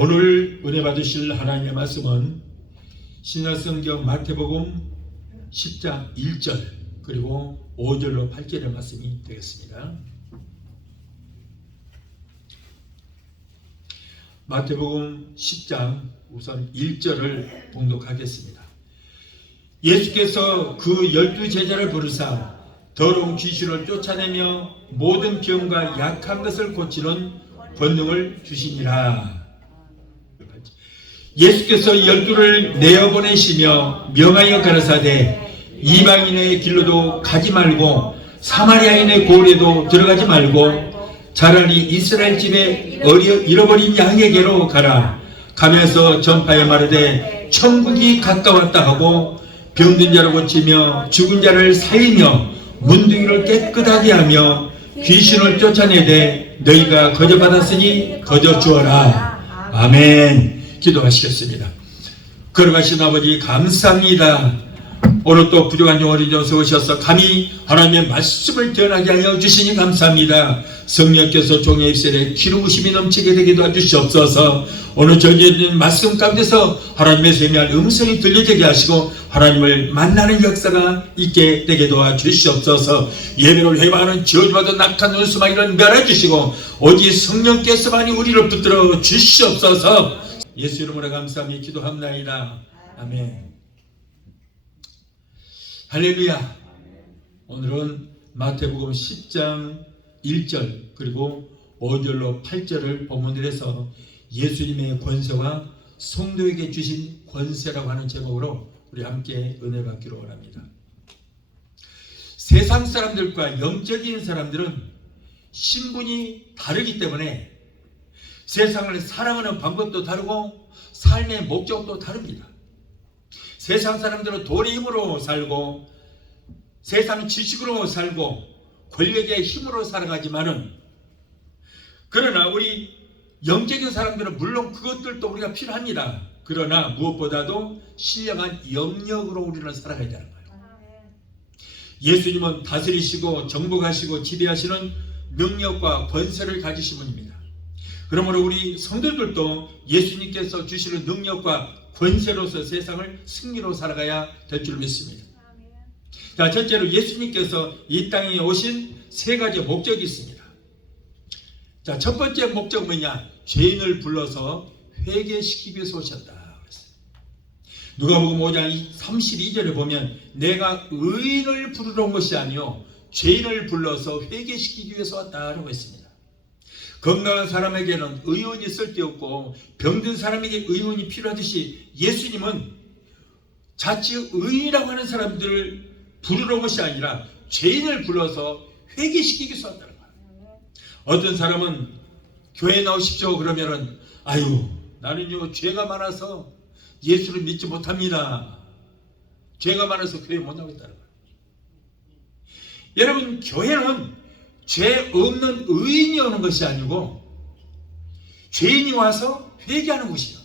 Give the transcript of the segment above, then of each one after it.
오늘 은혜 받으실 하나님의 말씀은 신약성경 마태복음 10장 1절 그리고 5절로 8절의 말씀이 되겠습니다. 마태복음 10장 우선 1절을 봉독하겠습니다. 예수께서 그 12제자를 부르사 더러운 귀신을 쫓아내며 모든 병과 약한 것을 고치는 권능을 주시니라. 예수께서 12를 내어보내시며 명하여 가라사대 이방인의 길로도 가지 말고 사마리아인의 고을에도 들어가지 말고 차라리 이스라엘 집에 잃어버린 양에게로 가라. 가면서 전파에 말하되 천국이 가까웠다 하고 병든 자를 고치며 죽은 자를 살리며 문둥이를 깨끗하게 하며 귀신을 쫓아내되 너희가 거저 받았으니 거저 주어라. 아멘. 기도하시겠습니다. 걸어가신 아버지 감사합니다. 오늘 또 부족한 영혼이 좀 세우셔서 감히 하나님의 말씀을 전하게 하여 주시니 감사합니다. 성령께서 종의 입술에 기름부심이 넘치게 되기도 해주시옵소서. 오늘 전해진 말씀 가운데서 하나님의 세미한 음성이 들려지게 하시고 하나님을 만나는 역사가 있게 되게 도와주시옵소서. 예배를 회방하는 저주받은 낙한 원수마귀를 멸해주시고 오직 성령께서만이 우리를 붙들어 주시옵소서. 예수 이름으로 감사하며 기도합나이다. 아멘. 할렐루야. 오늘은 마태복음 10장 1절 그리고 5절로 8절을 본문으로 해서 예수님의 권세와 성도에게 주신 권세라고 하는 제목으로 우리 함께 은혜 받기로 원합니다. 세상 사람들과 영적인 사람들은 신분이 다르기 때문에 세상을 살아가는 방법도 다르고 삶의 목적도 다릅니다. 세상 사람들은 돈의 힘으로 살고 세상 지식으로 살고 권력의 힘으로 살아가지만은 그러나 우리 영적인 사람들은 물론 그것들도 우리가 필요합니다. 그러나 무엇보다도 신령한 영역으로 우리는 살아가야 되는 거예요. 예수님은 다스리시고 정복하시고 지배하시는 능력과 권세를 가지신 분입니다. 그러므로 우리 성도들도 예수님께서 주시는 능력과 권세로서 세상을 승리로 살아가야 될 줄 믿습니다. 자, 첫째로 예수님께서 이 땅에 오신 세 가지 목적이 있습니다. 자, 첫 번째 목적은 뭐냐? 죄인을 불러서 회개시키기 위해서 오셨다. 누가복음 5장 32절에 보면 내가 의인을 부르러 온 것이 아니요 죄인을 불러서 회개시키기 위해서 왔다라고 했습니다. 건강한 사람에게는 의원이 쓸데없고 병든 사람에게 의원이 필요하듯이 예수님은 자칫 의인이라고 하는 사람들을 부르러 온 것이 아니라 죄인을 불러서 회개시키기 위해서 왔다는 거예요. 어떤 사람은 교회에 나오십시오 그러면은 아유 나는요 죄가 많아서 예수를 믿지 못합니다. 죄가 많아서 교회 못 나오겠다는 거예요. 여러분 교회는 죄 없는 의인이 오는 것이 아니고 죄인이 와서 회개하는 곳이에요.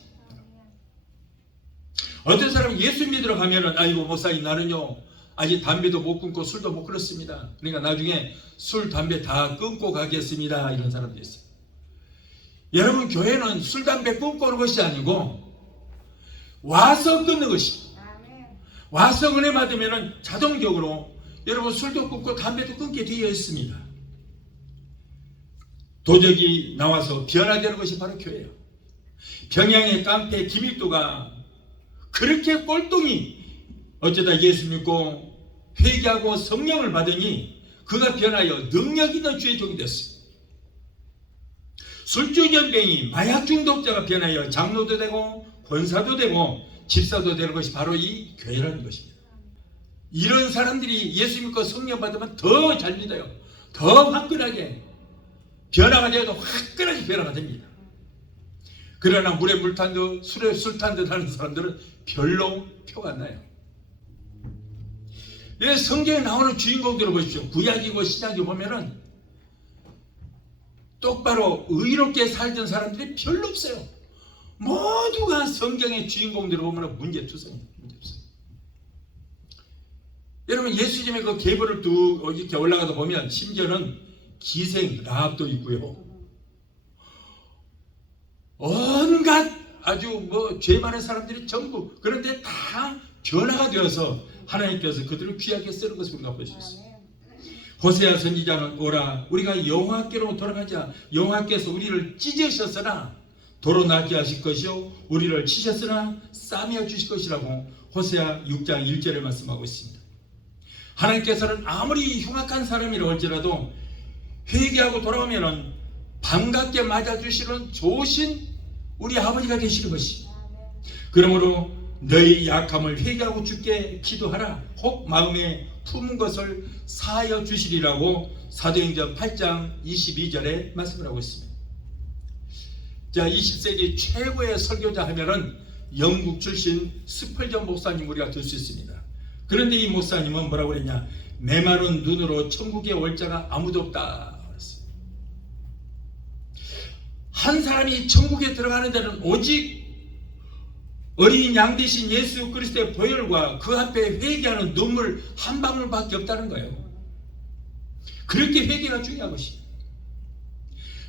어떤 사람은 예수 믿으러 가면은 아이고 목사님 나는요 아직 담배도 못 끊고 술도 못 끊었습니다. 그러니까 나중에 술 담배 다 끊고 가겠습니다. 이런 사람도 있어요. 여러분 교회는 술 담배 끊고 오는 것이 아니고 와서 끊는 것입니다. 와서 은혜 받으면은 자동적으로 여러분 술도 끊고 담배도 끊게 되어 있습니다. 도적이 나와서 변화되는 것이 바로 교회예요. 평양의 깡패 김일도가 그렇게 꼴통이 어쩌다 예수 믿고 회개하고 성령을 받으니 그가 변하여 능력 있는 주의 종이 됐어요. 술주전뱅이 마약 중독자가 변하여 장로도 되고 권사도 되고 집사도 되는 것이 바로 이 교회라는 것입니다. 이런 사람들이 예수 믿고 성령 받으면 더 잘 믿어요. 더 화끈하게 변화가 되어도 화끈하게 변화가 됩니다. 그러나 물에 물 탄 듯 술에 술 탄 듯 하는 사람들은 별로 표가 안 나요. 성경에 나오는 주인공들을 보십시오. 구약이고 신약이 보면은 똑바로 의롭게 살던 사람들이 별로 없어요. 모두가 성경의 주인공들을 보면 문제투성이에요. 문제투성. 여러분 예수님의 그 계보를 쭉 이렇게 올라가다 보면 심지어는 기생 라합도 있고요. 온갖 아주 죄 많은 사람들이 전부 그런데 다 변화가 되어서 하나님께서 그들을 귀하게 쓰는 것을 우리가 볼 수 있습니다. 호세아 선지자는 오라 우리가 여호와께로 돌아가자. 여호와께서 우리를 찢으셨으나 도로 나게 하실 것이요 우리를 치셨으나 싸매어 주실 것이라고 호세아 6장 1절에 말씀하고 있습니다. 하나님께서는 아무리 흉악한 사람이라 할지라도 회개하고 돌아오면은 반갑게 맞아주시는 좋으신 우리 아버지가 되시는 것이. 그러므로 너희 약함을 회개하고 주께 기도하라. 혹 마음에 품은 것을 사하여 주시리라고 사도행전 8장 22절에 말씀을 하고 있습니다. 자, 20세기 최고의 설교자 하면은 영국 출신 스펄전 목사님 우리가 들 수 있습니다. 그런데 이 목사님은 뭐라고 그랬냐? 메마른 눈으로 천국에 올 자가 아무도 없다 그랬어요. 한 사람이 천국에 들어가는 데는 오직 어린 양 대신 예수 그리스도의 보혈과 그 앞에 회개하는 눈물 한 방울밖에 없다는 거예요. 그렇게 회개가 중요한 것입니다.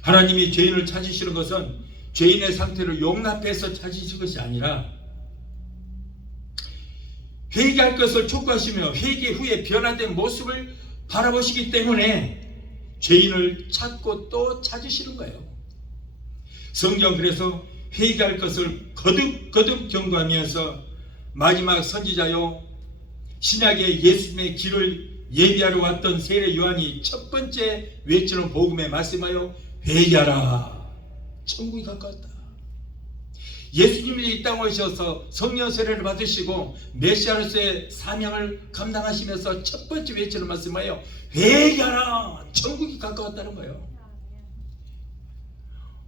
하나님이 죄인을 찾으시는 것은 죄인의 상태를 용납해서 찾으실 것이 아니라 회개할 것을 촉구하시며 회개 후에 변화된 모습을 바라보시기 때문에 죄인을 찾고 또 찾으시는 거예요. 성경 그래서 회개할 것을 거듭 경고하면서 마지막 선지자요 신약의 예수님의 길을 예비하러 왔던 세례 요한이 첫 번째 외치는 복음에 말씀하여 회개하라. 천국이 가까웠다. 예수님이 이 땅에 오셔서 성령 세례를 받으시고 메시아로서의 사명을 감당하시면서 첫 번째 외치는 말씀하여 회개하라. 천국이 가까웠다는 거예요.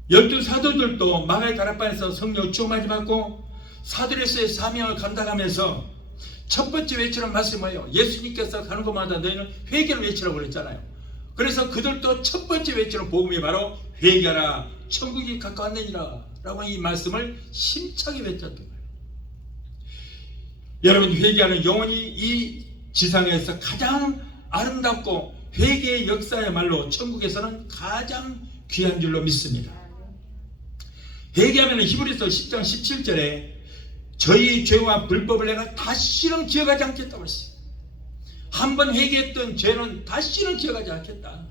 12 사도들도 마가의 다락방에서 성령 충만히 받고 사도로서의 사명을 감당하면서 첫 번째 외치는 말씀이에요. 예수님께서 가는 곳마다 너희는 회개를 외치라고 그랬잖아요. 그래서 그들도 첫 번째 외치는 복음이 바로 회개하라 천국이 가까웠느니라 라고 이 말씀을 심차게 외쳤던 거예요. 여러분 회개하는 영혼이 이 지상에서 가장 아름답고 회개의 역사야말로 천국에서는 가장 귀한 줄로 믿습니다. 회개하면 히브리서 10장 17절에 저희 죄와 불법을 내가 다시는 기억하지 않겠다고 했어요. 한번 회개했던 죄는 다시는 기억하지 않겠다.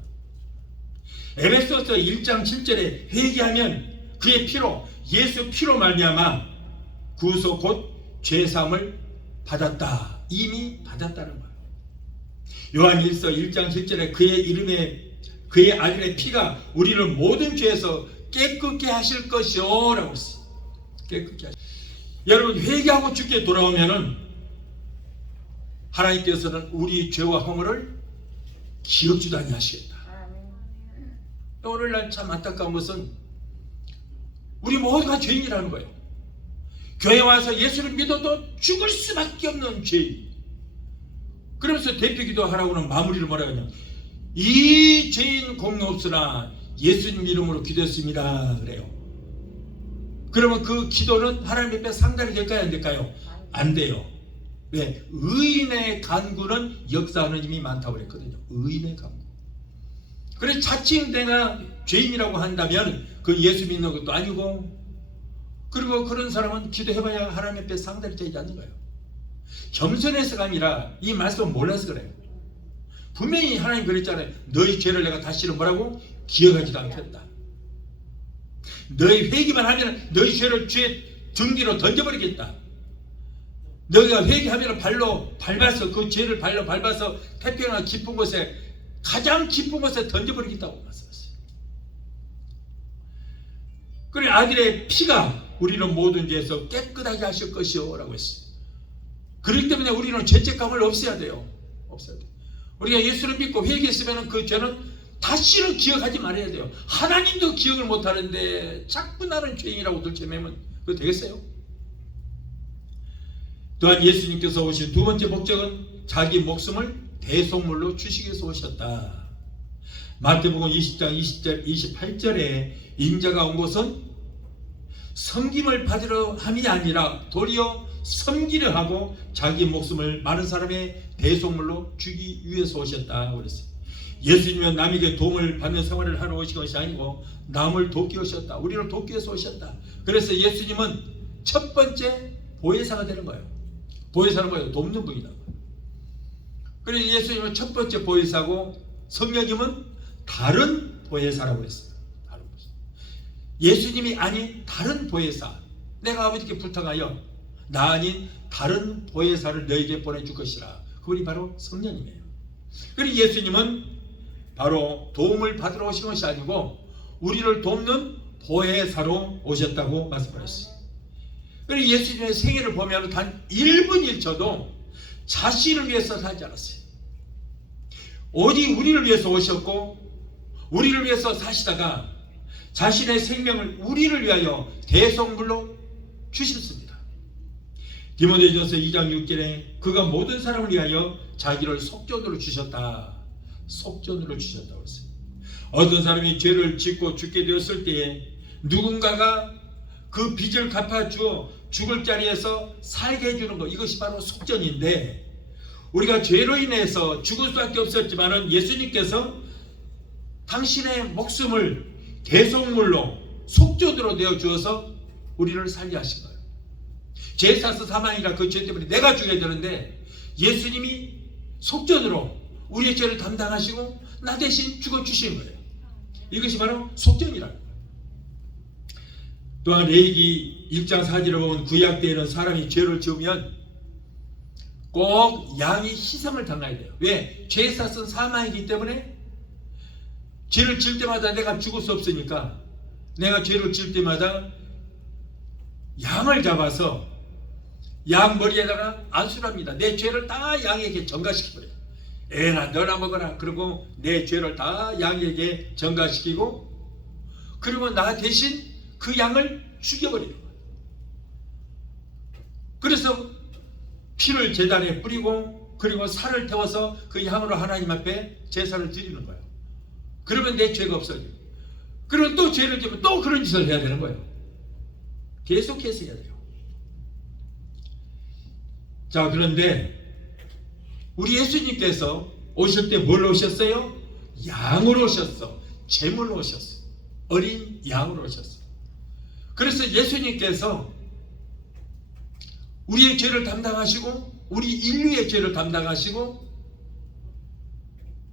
에베소서 1장 7절에 회개하면 그의 피로 예수 피로 말미암아 구속 곧 죄사함을 받았다. 이미 받았다는 거예요. 요한 1서 1장 7절에 그의 아들의 피가 우리를 모든 죄에서 깨끗게 하실 것이요 라고 했어요. 깨끗게 하실. 여러분 회개하고 주께 돌아오면은 하나님께서는 우리 죄와 허물을 기억지도 아니하시겠다. 오늘날 참 안타까운 것은 우리 모두가 죄인이라는 거예요. 교회 와서 예수를 믿어도 죽을 수밖에 없는 죄인. 그러면서 대표기도 하라고는 마무리를 뭐라고 하냐, 이 죄인 공로 없으나 예수님 이름으로 기도했습니다 그래요. 그러면 그 기도는 하나님 앞에 상달이 될까요 안 될까요? 안 돼요. 왜? 의인의 간구는 역사하는 힘이 많다고 그랬거든요. 의인의 간구. 그래서 자칭 내가 죄인이라고 한다면 그 예수 믿는 것도 아니고, 그리고 그런 사람은 기도해봐야 하나님 앞에 상달이 되지 않는 거예요. 겸손해서가 아니라 이 말씀을 몰라서 그래요. 분명히 하나님 그랬잖아요. 너희 죄를 내가 다시는 뭐라고? 기억하지도 않겠다. 너희 회개만 하면 너희 죄를 죄 등 뒤로 던져버리겠다. 너희가 회개하면 발로 밟아서 그 죄를 발로 밟아서 태평한 깊은 곳에, 가장 깊은 곳에 던져버리겠다고 말씀하셨어요. 그래 아들의 피가 우리는 모든 죄에서 깨끗하게 하실 것이요 라고 했어요. 그렇기 때문에 우리는 죄책감을 없애야 돼요. 없애야 돼요. 우리가 예수를 믿고 회개했으면 그 죄는 다시는 기억하지 말아야 돼요. 하나님도 기억을 못하는데 자꾸 나는 죄인이라고 들쳐매면 그거 되겠어요? 또한 예수님께서 오신 두 번째 목적은 자기 목숨을 대속물로 주시기 위해서 오셨다. 마태복음 20장 20절 28절에 인자가 온 것은 섬김을 받으러 함이 아니라 도리어 섬기려 하고 자기 목숨을 많은 사람의 대속물로 주기 위해서 오셨다 그랬어요. 예수님은 남에게 도움을 받는 생활을 하러 오신 것이 아니고 남을 돕기 오셨다. 우리를 돕기 위해서 오셨다. 그래서 예수님은 첫 번째 보혜사가 되는 거예요. 보혜사는 뭐예요? 돕는 분이다. 그래서 예수님은 첫 번째 보혜사고 성령님은 다른 보혜사라고 했어요. 예수님이 아닌 다른 보혜사, 내가 아버지께 부탁하여 나 아닌 다른 보혜사를 너에게 보내줄 것이라. 그분이 바로 성령님이에요. 그리고 예수님은 바로 도움을 받으러 오신 것이 아니고 우리를 돕는 보혜사로 오셨다고 말씀하셨어요. 그리고 예수님의 생애를 보면 단 1분 1초도 자신을 위해서 살지 않았어요. 오직 우리를 위해서 오셨고 우리를 위해서 사시다가 자신의 생명을 우리를 위하여 대속물로 주셨습니다. 디모데전서 2장 6절에 그가 모든 사람을 위하여 자기를 속전으로 주셨다. 속전으로 주셨다고 했어요. 어떤 사람이 죄를 짓고 죽게 되었을 때에 누군가가 그 빚을 갚아주어 죽을 자리에서 살게 해주는 것, 이것이 바로 속전인데, 우리가 죄로 인해서 죽을 수밖에 없었지만은 예수님께서 당신의 목숨을 대속물로 속전으로 내어 주어서 우리를 살게 하신 거예요. 죄 사서 사망이라 그 죄 때문에 내가 죽어야 되는데 예수님이 속전으로 우리의 죄를 담당하시고 나 대신 죽어주신 거예요. 이것이 바로 속전이라는 거예요. 또한 레위기 1장 4절에 보면 구약 때에는 사람이 죄를 지으면 꼭 양이 희생을 당해야 돼요. 왜? 죄 샀은 사망이기 때문에 죄를 지을 때마다 내가 죽을 수 없으니까 내가 죄를 지을 때마다 양을 잡아서 양 머리에다가 안수합니다. 내 죄를 다 양에게 전가시켜버려요. 에나 너나 먹어라. 그리고 내 죄를 다 양에게 전가시키고 그리고 나 대신 그 양을 죽여버려요. 그래서 피를 제단에 뿌리고 그리고 살을 태워서 그 양으로 하나님 앞에 제사를 드리는 거예요. 그러면 내 죄가 없어져요. 그러면 또 죄를 지면 또 그런 짓을 해야 되는 거예요. 계속해서 해야 돼요. 자, 그런데 우리 예수님께서 오실 때 뭘로 오셨어요? 양으로 오셨어. 제물로 오셨어. 어린 양으로 오셨어. 그래서 예수님께서 우리의 죄를 담당하시고 우리 인류의 죄를 담당하시고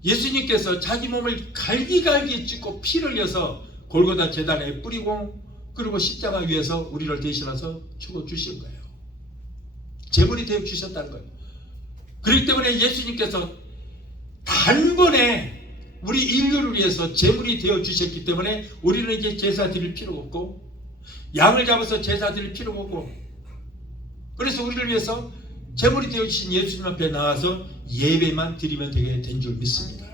예수님께서 자기 몸을 갈기갈기 찢고 피를 흘려서 골고다 제단에 뿌리고 그리고 십자가 위에서 우리를 대신해서 죽어주신 거예요. 제물이 되어 주셨다는 거예요. 그렇기 때문에 예수님께서 단번에 우리 인류를 위해서 제물이 되어 주셨기 때문에 우리는 이제 제사 드릴 필요가 없고 양을 잡아서 제사 드릴 필요가 없고 그래서 우리를 위해서 제물이 되어 주신 예수님 앞에 나와서 예배만 드리면 되게 된 줄 믿습니다.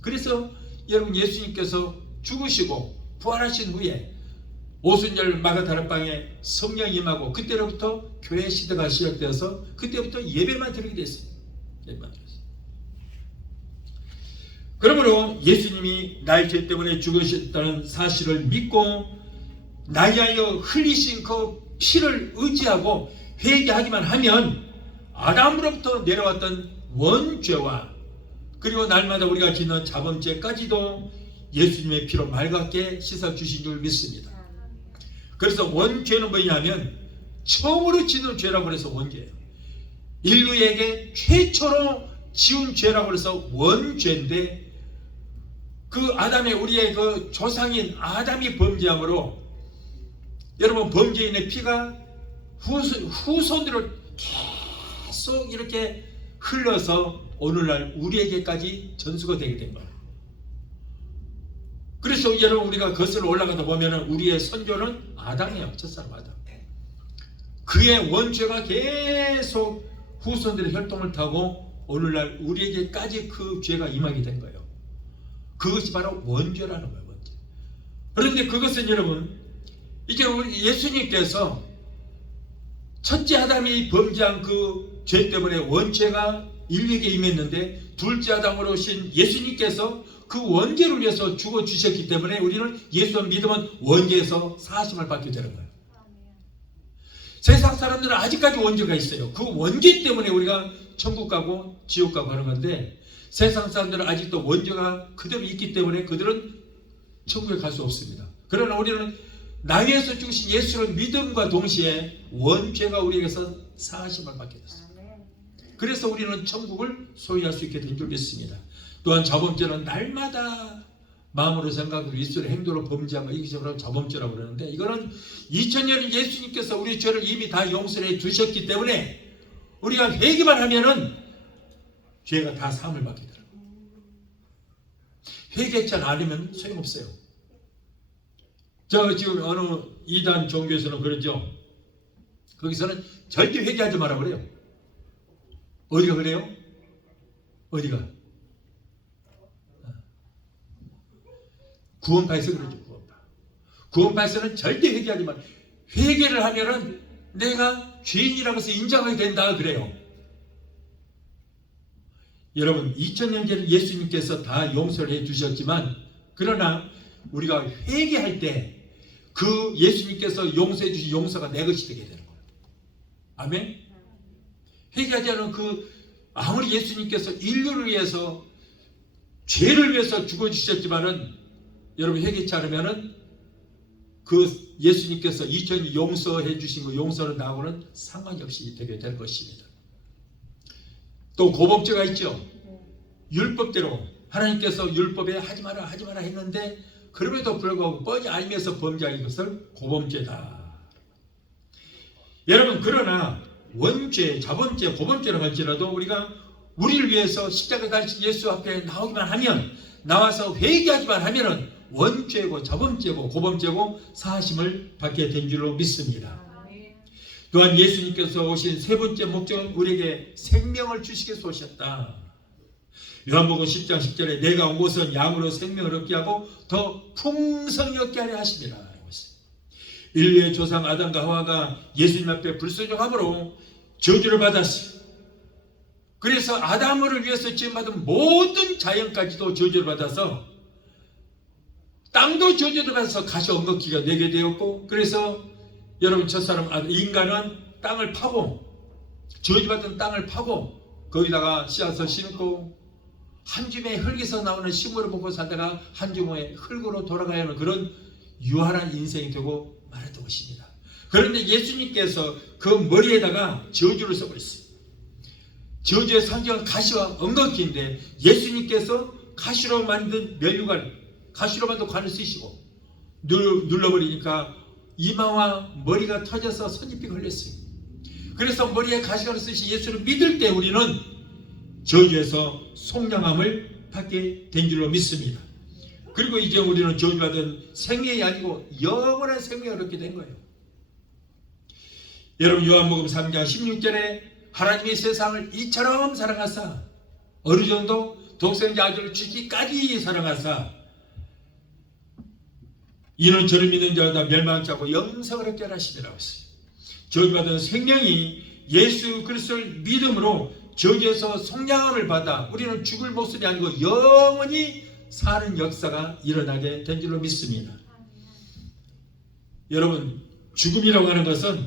그래서 여러분 예수님께서 죽으시고 부활하신 후에 오순절 마가다락방에 성령이 임하고 그때로부터 교회 시대가 시작되어서 그때부터 예배만 드리게 됐어요. 예배만 드렸어요. 그러므로 예수님이 나의 죄 때문에 죽으셨다는 사실을 믿고 나에 하여 흘리신 그 피를 의지하고 회개하기만 하면 아담으로부터 내려왔던 원죄와 그리고 날마다 우리가 짓는 자범죄까지도 예수님의 피로 맑게 씻어주신 줄 믿습니다. 그래서 원죄는 뭐냐면 처음으로 짓는 죄라고 해서 원죄예요. 인류에게 최초로 지은 죄라고 해서 원죄인데 그 아담의 우리의 그 조상인 아담이 범죄함으로 여러분 범죄인의 피가 후손들을 계속 이렇게 흘러서 오늘날 우리에게까지 전수가 되게 된 거예요. 그래서 여러분 우리가 거슬러 올라가다 보면 우리의 선조는 아담이에요. 첫사람 아담. 그의 원죄가 계속 후손들의 혈통을 타고 오늘날 우리에게까지 그 죄가 임하게 된 거예요. 그것이 바로 원죄라는 거예요. 원죄. 그런데 그것은 여러분 이제 우리 예수님께서 첫째 아담이 범죄한 그 죄 때문에 원죄가 인류에게 임했는데 둘째 아담으로 오신 예수님께서 그 원죄를 위해서 죽어주셨기 때문에 우리는 예수를 믿으면 원죄에서 사하심을 받게 되는 거예요. 세상 사람들은 아직까지 원죄가 있어요. 그 원죄 때문에 우리가 천국 가고 지옥 가고 하는 건데 세상 사람들은 아직도 원죄가 그대로 있기 때문에 그들은 천국에 갈 수 없습니다. 그러나 우리는 나 위해서 죽으신 예수를 믿음과 동시에 원죄가 우리에게서 사하심을 받게 됐습니다. 그래서 우리는 천국을 소유할 수 있게 된 줄 믿습니다. 또한 자범죄는 날마다 마음으로 생각으로 입술의 행동으로 범죄한 거, 이것이 바로 자범죄라고 그러는데, 이거는 2000년 예수님께서 우리 죄를 이미 다 용서해 주셨기 때문에 우리가 회개만 하면은 죄가 다 사함을 받게 되더라고요. 회개하지 않으면 소용없어요. 저 지금 어느 이단 종교에서는 그러죠. 거기서는 절대 회개하지 마라 그래요. 어디가 그래요? 어디가? 구원파에서 그러죠. 구원파에서는 절대 회개하지 마라. 회개를 하면은 내가 죄인이라고 해서 인정하게 된다 그래요. 여러분 2000년 전에 예수님께서 다 용서를 해 주셨지만, 그러나 우리가 회개할 때 그 예수님께서 용서해 주신 용서가 내 것이 되게 되는 거예요. 아멘. 회개하지 않은 아무리 예수님께서 인류를 위해서 죄를 위해서 죽어주셨지만은, 여러분 회개치 않으면은 그 예수님께서 2000년 용서해 주신 그 용서는 나하고는 상관이 없이 되게 될 것입니다. 또 고범죄가 있죠. 율법대로 하나님께서 율법에 하지 마라 했는데 그럼에도 불구하고 뻔히 알면서 범죄한 것을 고범죄다. 여러분 그러나 원죄, 자범죄, 고범죄라고 할지라도 우리가 우리를 위해서 십자가에 달리신 예수 앞에 나오기만 하면, 나와서 회개하기만 하면은 원죄고 자범죄고 고범죄고 사하심을 받게 된 줄로 믿습니다. 또한 예수님께서 오신 세 번째 목적은 우리에게 생명을 주시기 위해서 오셨다. 요한복음 10장 10절에 내가 온 것은 양으로 생명을 얻게 하고 더 풍성히 얻게 하려 하심이라. 인류의 조상 아담과 하와가 예수님 앞에 불순종함으로 저주를 받았어요. 그래서 아담을 위해서 지음받은 모든 자연까지도 저주를 받아서, 땅도 저주를 받아서 가시 엉겅퀴가 되게 되었고, 그래서 여러분 첫사람 인간은 땅을 파고, 저주받은 땅을 파고 거기다가 씨앗을 심고 한 줌의 흙에서 나오는 식물을 먹고 살다가 한 줌의 흙으로 돌아가야 하는 그런 유한한 인생이 되고 말했던 것입니다. 그런데 예수님께서 그 머리에다가 저주를 써버렸어요. 저주의 상징은 가시와 엉겅퀴인데, 예수님께서 가시로 만든 면류관, 가시로 만든 관을 쓰시고 눌러버리니까 이마와 머리가 터져서 선입비가 흘렸어요. 그래서 머리에 가시관을 쓰신 예수를 믿을 때 우리는 저주에서 속량함을 받게 된 줄로 믿습니다. 그리고 이제 우리는 저주받은 생명이 아니고 영원한 생명을 얻게 된 거예요. 여러분 요한복음 3장 16절에 하나님이 세상을 이처럼 사랑하사, 어느 정도 독생자 아들을 주기까지 사랑하사 이는 저를 믿는 자마다 멸망하지 않고 영생을 얻게 하시리라고 했어요. 저주받은 생명이 예수 그리스도를 믿음으로 저주에서 속량함을 받아 우리는 죽을 목숨이 아니고 영원히 사는 역사가 일어나게 된 줄로 믿습니다. 여러분 죽음이라고 하는 것은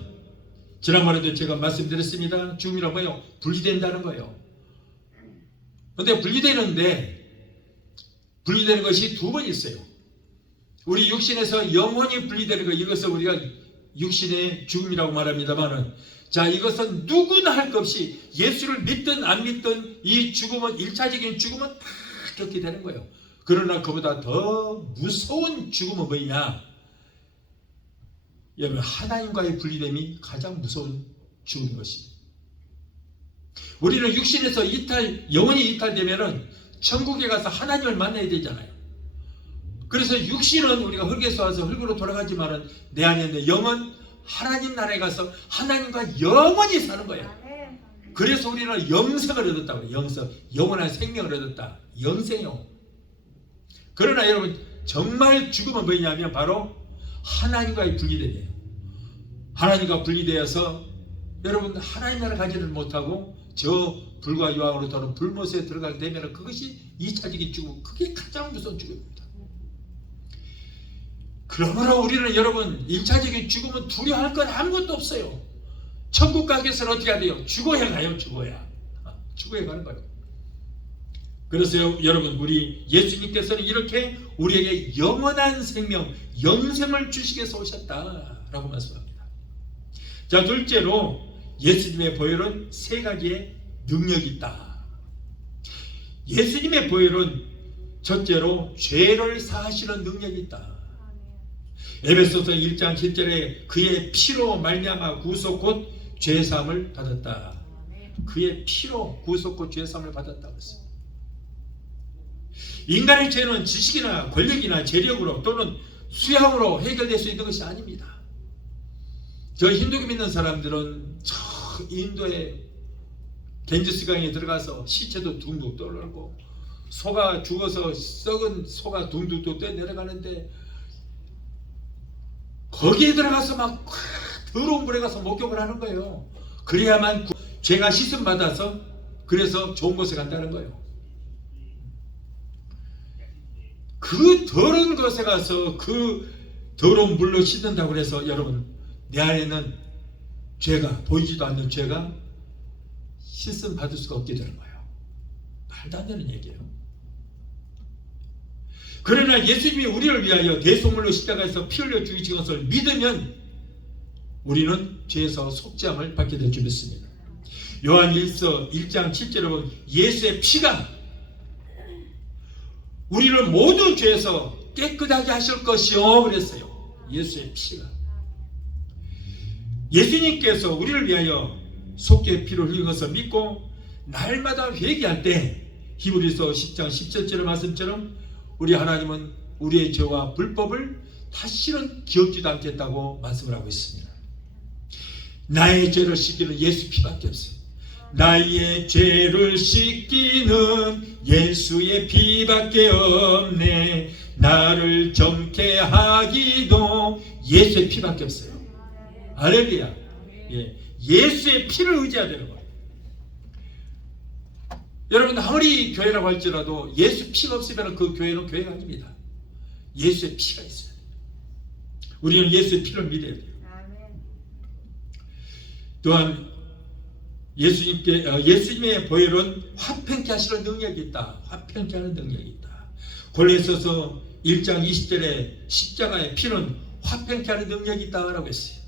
지난번에도 제가 말씀드렸습니다. 죽음이라고 뭐예요? 분리된다는 거예요. 그런데 분리되는 것이 두 번 있어요. 우리 육신에서 영혼이 분리되는 것, 이것을 우리가 육신의 죽음이라고 말합니다만은, 자, 이것은 누구나 할 것 없이 예수를 믿든 안 믿든 이 죽음은, 1차적인 죽음은 다 겪게 되는 거예요. 그러나 그보다 더 무서운 죽음은 뭐냐? 여러분 하나님과의 분리됨이 가장 무서운 죽음인 것입니다. 우리는 육신에서 영혼이 이탈되면은 천국에 가서 하나님을 만나야 되잖아요. 그래서 육신은 우리가 흙에서 와서 흙으로 돌아가지만은 내 안에 있는 영은 하나님 나라에 가서 하나님과 영원히 사는 거예요. 그래서 우리는 영생을 얻었다고 해요. 영원한 생명을 얻었다. 영생이요. 그러나 여러분 정말 죽음은 뭐냐면 바로 하나님과의 분리됨이에요. 하나님과 분리되어서 여러분 하나님 나라 가지를 못하고 저 불과 유황으로 도는 불못에 들어가게 되면 그것이 2차적인 죽음, 그게 가장 무서운 죽음입니다. 그러므로 우리는 여러분 1차적인 죽음은 두려워할 건 아무것도 없어요. 천국 가기 위해서는 어떻게 해야 돼요? 죽어야 가요. 죽어야 가는 거예요. 그래서 여러분, 우리 예수님께서는 이렇게 우리에게 영원한 생명, 영생을 주시기 위해서 오셨다라고 말씀합니다. 자, 둘째로 예수님의 보혈은 세 가지의 능력이 있다. 예수님의 보혈은 첫째로 죄를 사하시는 능력이 있다. 에베소서 1장 7절에 그의 피로 말미암아 구속 곧 죄사함을 받았다. 그의 피로 구속 곧 죄사함을 받았다고 했습니다. 인간의 죄는 지식이나 권력이나 재력으로 또는 수양으로 해결될 수 있는 것이 아닙니다. 저 힌두교 믿는 사람들은 저 인도의 겐지스강에 들어가서 시체도 둥둥 떠오르고 소가 죽어서 썩은 소가 둥둥 떠 내려가는데 거기에 들어가서 막 더러운 물에 가서 목욕을 하는 거예요. 그래야만 죄가 씻음 받아서 그래서 좋은 곳에 간다는 거예요. 그 더러운 곳에 가서 그 더러운 물로 씻는다고 해서 여러분, 내 안에는 죄가, 보이지도 않는 죄가 씻음 받을 수가 없게 되는 거예요. 말도 안 되는 얘기예요. 그러나 예수님이 우리를 위하여 대속물로 십자가에서 피 흘려 죽이신 것을 믿으면 우리는 죄에서 속죄함을 받게 될 줄 믿습니다. 요한 1서 1장 7절에 보면 예수의 피가 우리를 모든 죄에서 깨끗하게 하실 것이요 그랬어요. 예수의 피가. 예수님께서 우리를 위하여 속죄의 피를 흘린 것을 믿고 날마다 회개할 때 히브리서 10장 17절의 말씀처럼 우리 하나님은 우리의 죄와 불법을 다시는 기억지도 않겠다고 말씀을 하고 있습니다. 나의 죄를 씻기는 예수 피밖에 없어요. 나의 죄를 씻기는 예수의 피밖에 없네. 나를 정케 하기도 예수의 피밖에 없어요. 할렐루야. 예수의 피를 의지해야 되는 거예요. 여러분, 아무리 교회라고 할지라도 예수 피가 없으면 그 교회는 교회가 아닙니다. 예수의 피가 있어요. 우리는 예수의 피를 믿어야 돼요. 또한 예수님의 보혈은 화평케 하시는 능력이 있다. 화평케 하는 능력이 있다. 골로새서 1장 20절에 십자가의 피는 화평케 하는 능력이 있다라고 했어요.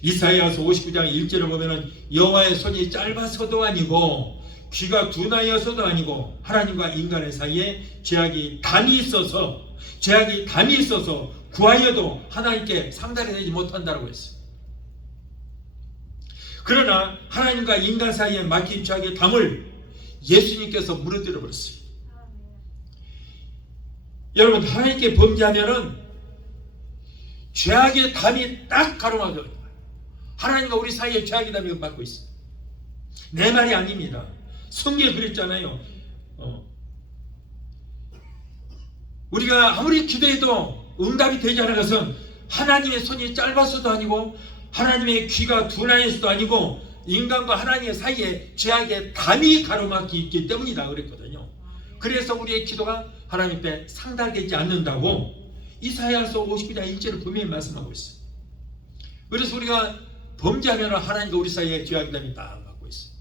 이사야서 59장 1절을 보면은 여호와의 손이 짧아서도 아니고 귀가 둔하여서도 아니고 하나님과 인간의 사이에 죄악이 담이 있어서 구하여도 하나님께 상달이 되지 못한다고 했어요. 그러나 하나님과 인간 사이에 막힌 죄악의 담을 예수님께서 무너뜨려 버렸어요. 여러분, 하나님께 범죄하면은 죄악의 담이 딱 가로막혀요. 하나님과 우리 사이에 죄악의 담이 막고 있어요. 내 말이 아닙니다. 성경에 그랬잖아요. 우리가 아무리 기도해도 응답이 되지 않은 것은 하나님의 손이 짧아서도 아니고 하나님의 귀가 둔하여서도 아니고 인간과 하나님의 사이에 죄악의 담이 가로막히 있기 때문이다 그랬거든요. 그래서 우리의 기도가 하나님 앞에 상달되지 않는다고 이사야서 59장 1절을 분명히 말씀하고 있어요. 그래서 우리가 범죄하면 하나님과 우리 사이에 죄악의 담이 딱 막고 있어요.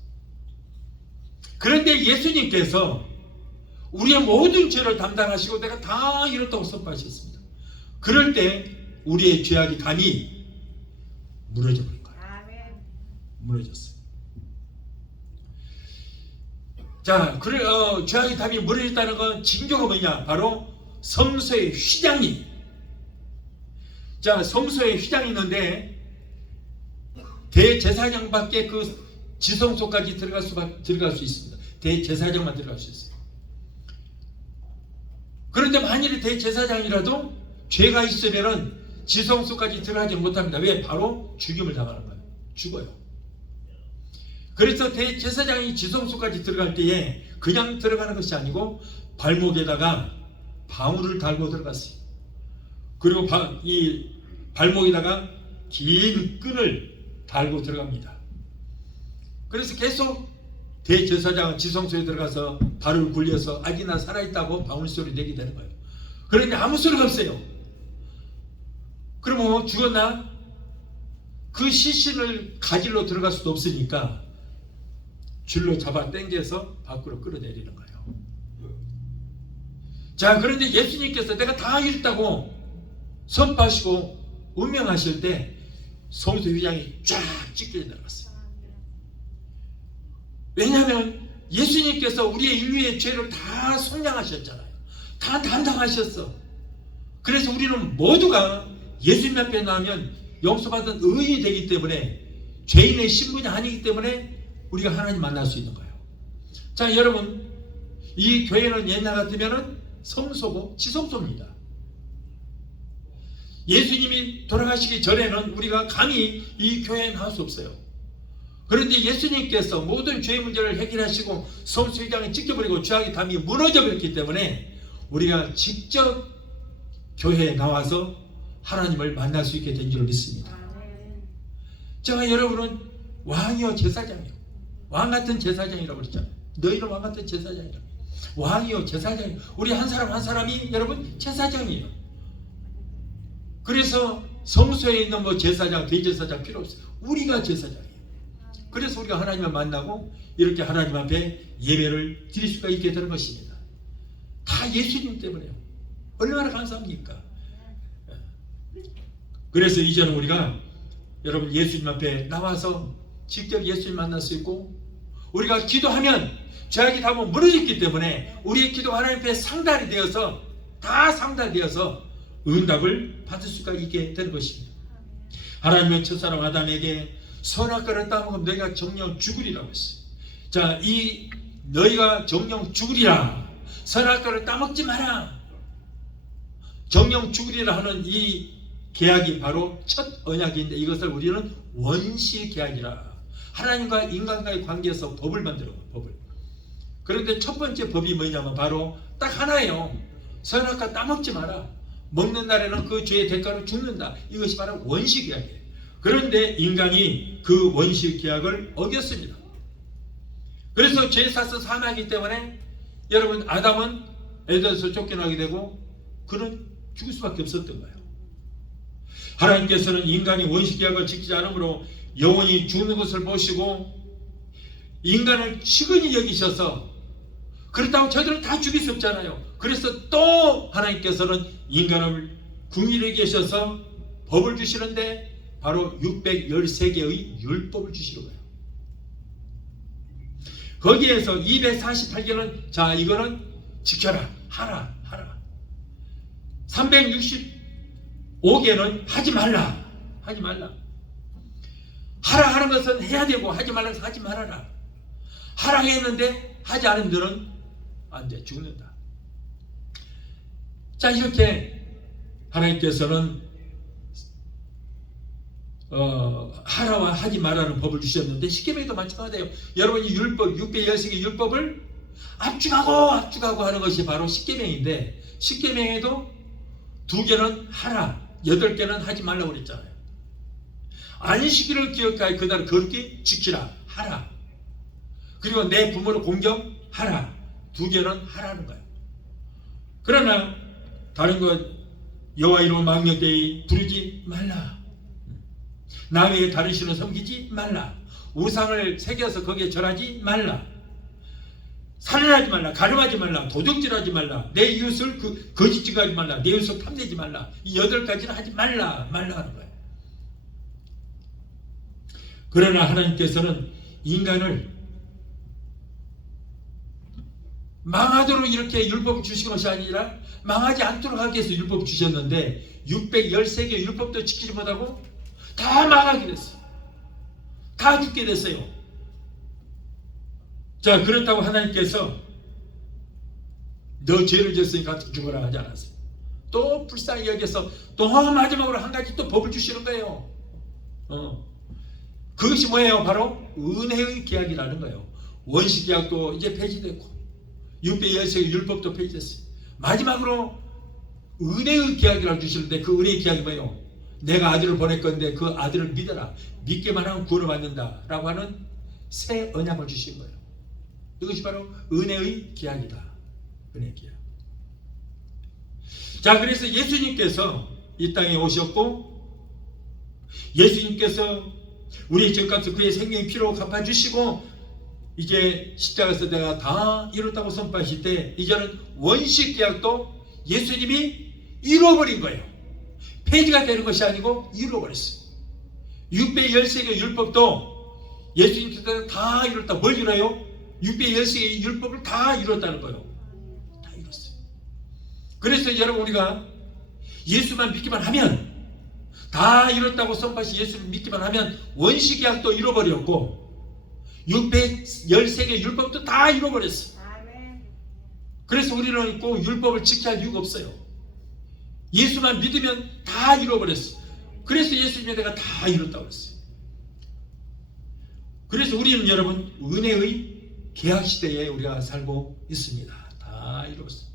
그런데 예수님께서 우리의 모든 죄를 담당하시고 내가 다 이렇다고 선포하셨습니다. 그럴 때 우리의 죄악의 담이 무너져 버린 거예요. 무너졌어요. 자, 죄악의 담이 무너졌다는 건 징조가 뭐냐? 바로 성소의 휘장이. 자, 성소에 휘장이 있는데 대제사장밖에 그 지성소까지 들어갈 수 있습니다. 대제사장만 들어갈 수 있어요. 그런데 만일에 대제사장이라도 죄가 있으면은 지성소까지 들어가지 못합니다. 왜? 바로 죽임을 당하는 거예요. 죽어요. 그래서 대제사장이 지성소까지 들어갈 때에 그냥 들어가는 것이 아니고 발목에다가 방울을 달고 들어갔어요. 그리고 이 발목에다가 긴 끈을 달고 들어갑니다. 그래서 계속 대제사장은 지성소에 들어가서 발을 굴려서 아기나 살아있다고 방울 소리 내게 되는 거예요. 그런데 아무 소리가 없어요. 그러면 죽었나? 그 시신을 가지러 들어갈 수도 없으니까 줄로 잡아 당겨서 밖으로 끌어내리는 거예요. 자, 그런데 예수님께서 내가 다 이뤘다고 선포하시고 운명하실 때 성소 휘장이 쫙 찢겨져 내려갔어요. 왜냐하면 예수님께서 우리의 인류의 죄를 다 속량하셨잖아요. 다 담당하셨어. 그래서 우리는 모두가 예수님 앞에 나오면 용서받은 의인이 되기 때문에 죄인의 신분이 아니기 때문에 우리가 하나님 만날 수 있는 거예요. 자, 여러분, 이 교회는 옛날 같으면 성소고 지성소입니다. 예수님이 돌아가시기 전에는 우리가 감히 이 교회에 나올 수 없어요. 그런데 예수님께서 모든 죄의 문제를 해결하시고 성소 휘장을 찢겨버리고 죄악의 담이 무너져 버렸기 때문에 우리가 직접 교회에 나와서 하나님을 만날 수 있게 된 줄 믿습니다. 제가 여러분은 왕이요 제사장이요, 왕같은 제사장이라고 그랬잖아요. 너희는 왕같은 제사장이라고. 왕이요 제사장이요. 우리 한 사람 한 사람이 여러분 제사장이에요. 그래서 성소에 있는 뭐 제사장, 대제사장 필요 없어요. 우리가 제사장이에요. 그래서 우리가 하나님을 만나고 이렇게 하나님 앞에 예배를 드릴 수가 있게 되는 것입니다. 다 예수님 때문에요. 얼마나 감사합니까? 그래서 이제는 우리가 여러분 예수님 앞에 나와서 직접 예수님 만날 수 있고, 우리가 기도하면 죄악이 다 무너졌기 때문에 우리의 기도가 하나님 앞에 상달이 되어서 다 상달되어서 응답을 받을 수가 있게 되는 것입니다. 하나님은 첫사람 아담에게 선악과를 따먹으면 너희가 정령 죽으리라고 했어요. 자, 이 너희가 정령 죽으리라, 선악과를 따먹지 마라, 정령 죽으리라 하는 이 계약이 바로 첫 언약인데, 이것을 우리는 원시 계약이라, 하나님과 인간과의 관계에서 법을 만들어 법을. 그런데 첫 번째 법이 뭐냐면 바로 딱 하나예요. 선악과 따먹지 마라. 먹는 날에는 그 죄의 대가로 죽는다. 이것이 바로 원시 계약이에요. 그런데 인간이 그 원시 계약을 어겼습니다. 그래서 죄 사서 사망하기 때문에 여러분 아담은 에덴에서 쫓겨나게 되고 그는 죽을 수밖에 없었던 거예요. 하나님께서는 인간이 원시 계약을 지키지 않으므로 영원히 죽는 것을 보시고 인간을 치근히 여기셔서, 그렇다고 저들은 다 죽일 수 없잖아요. 그래서 또 하나님께서는 인간을 궁일에 계셔서 법을 주시는데 바로 613개의 율법을 주시는 거예요. 거기에서 248개는 자 이거는 지켜라, 하라. 365개는 하지 말라. 하라 하는 것은 해야 되고 하지 말라는 것은 하지 말아라. 하라 했는데 하지 않은 들은 안 돼, 죽는다. 자, 이렇게 하나님께서는 하라와 하지 말라는 법을 주셨는데 십계명에도 마찬가지예요. 여러분이 율법 613개 율법을 압축하고 하는 것이 바로 십계명인데, 십계명에도 2개는 하라, 8개는 하지 말라고 그랬잖아요. 안식일을 기억하여 그날을 거룩히 지키라, 하라. 그리고 내 부모를 공경하라, 2개는 하라는 거예요. 그러나 다른 것 여호와 이름을 망령되이 부르지 말라, 남의 다른 신을 섬기지 말라, 우상을 새겨서 거기에 절하지 말라, 살인하지 말라, 가늠하지 말라, 도적질하지 말라, 내 이웃을 거짓 증거하지 말라, 내 이웃을 탐내지 말라, 이 8가지는 하지 말라 하는 거예요. 그러나 하나님께서는 인간을 망하도록 이렇게 율법을 주신 것이 아니라 망하지 않도록 하기 위해서 율법을 주셨는데 613개 율법도 지키지 못하고 다 망하게 됐어요. 다 죽게 됐어요. 자, 그렇다고 하나님께서 너 죄를 지었으니까 죽어라 하지 않았어요. 또 불쌍히 여겨서 또 마지막으로 한 가지 또 법을 주시는 거예요. 그것이 뭐예요? 바로 은혜의 계약이라는 거예요. 원시 계약도 이제 폐지됐고 613개 율법도 폐지됐어요. 마지막으로 은혜의 계약이라고 주시는데 그 은혜의 계약이 뭐예요? 내가 아들을 보낼 건데 그 아들을 믿어라, 믿기만 하면 구원을 받는다 라고 하는 새 언약을 주신 거예요. 이것이 바로 은혜의 계약이다. 은혜의 계약. 자, 그래서 예수님께서 이 땅에 오셨고, 예수님께서 우리의 죄값을 그의 생명의 피로 갚아주시고 이제 십자가에서 내가 다 이뤘다고 선포하실 때 이제는 원식 계약도 예수님이 이루어버린 거예요. 폐지가 되는 것이 아니고 이루어버렸어요. 613개 율법도 예수님께서 다 이뤘다. 뭘 이뤄요? 613개 율법을 다 이뤘다는 거예요. 다 이뤘어요. 그래서 여러분 우리가 예수만 믿기만 하면, 다 이뤘다고 선포하신 예수를 믿기만 하면 원식 계약도 이뤄버렸고 613개 율법도 다 이뤄버렸어. 그래서 우리는 꼭 율법을 지켜야 할 이유가 없어요. 예수만 믿으면 다 이뤄버렸어. 그래서 예수님이 내가 다 이뤘다고 했어요. 그래서 우리는 여러분 은혜의 계약시대에 우리가 살고 있습니다. 다 이뤘어요.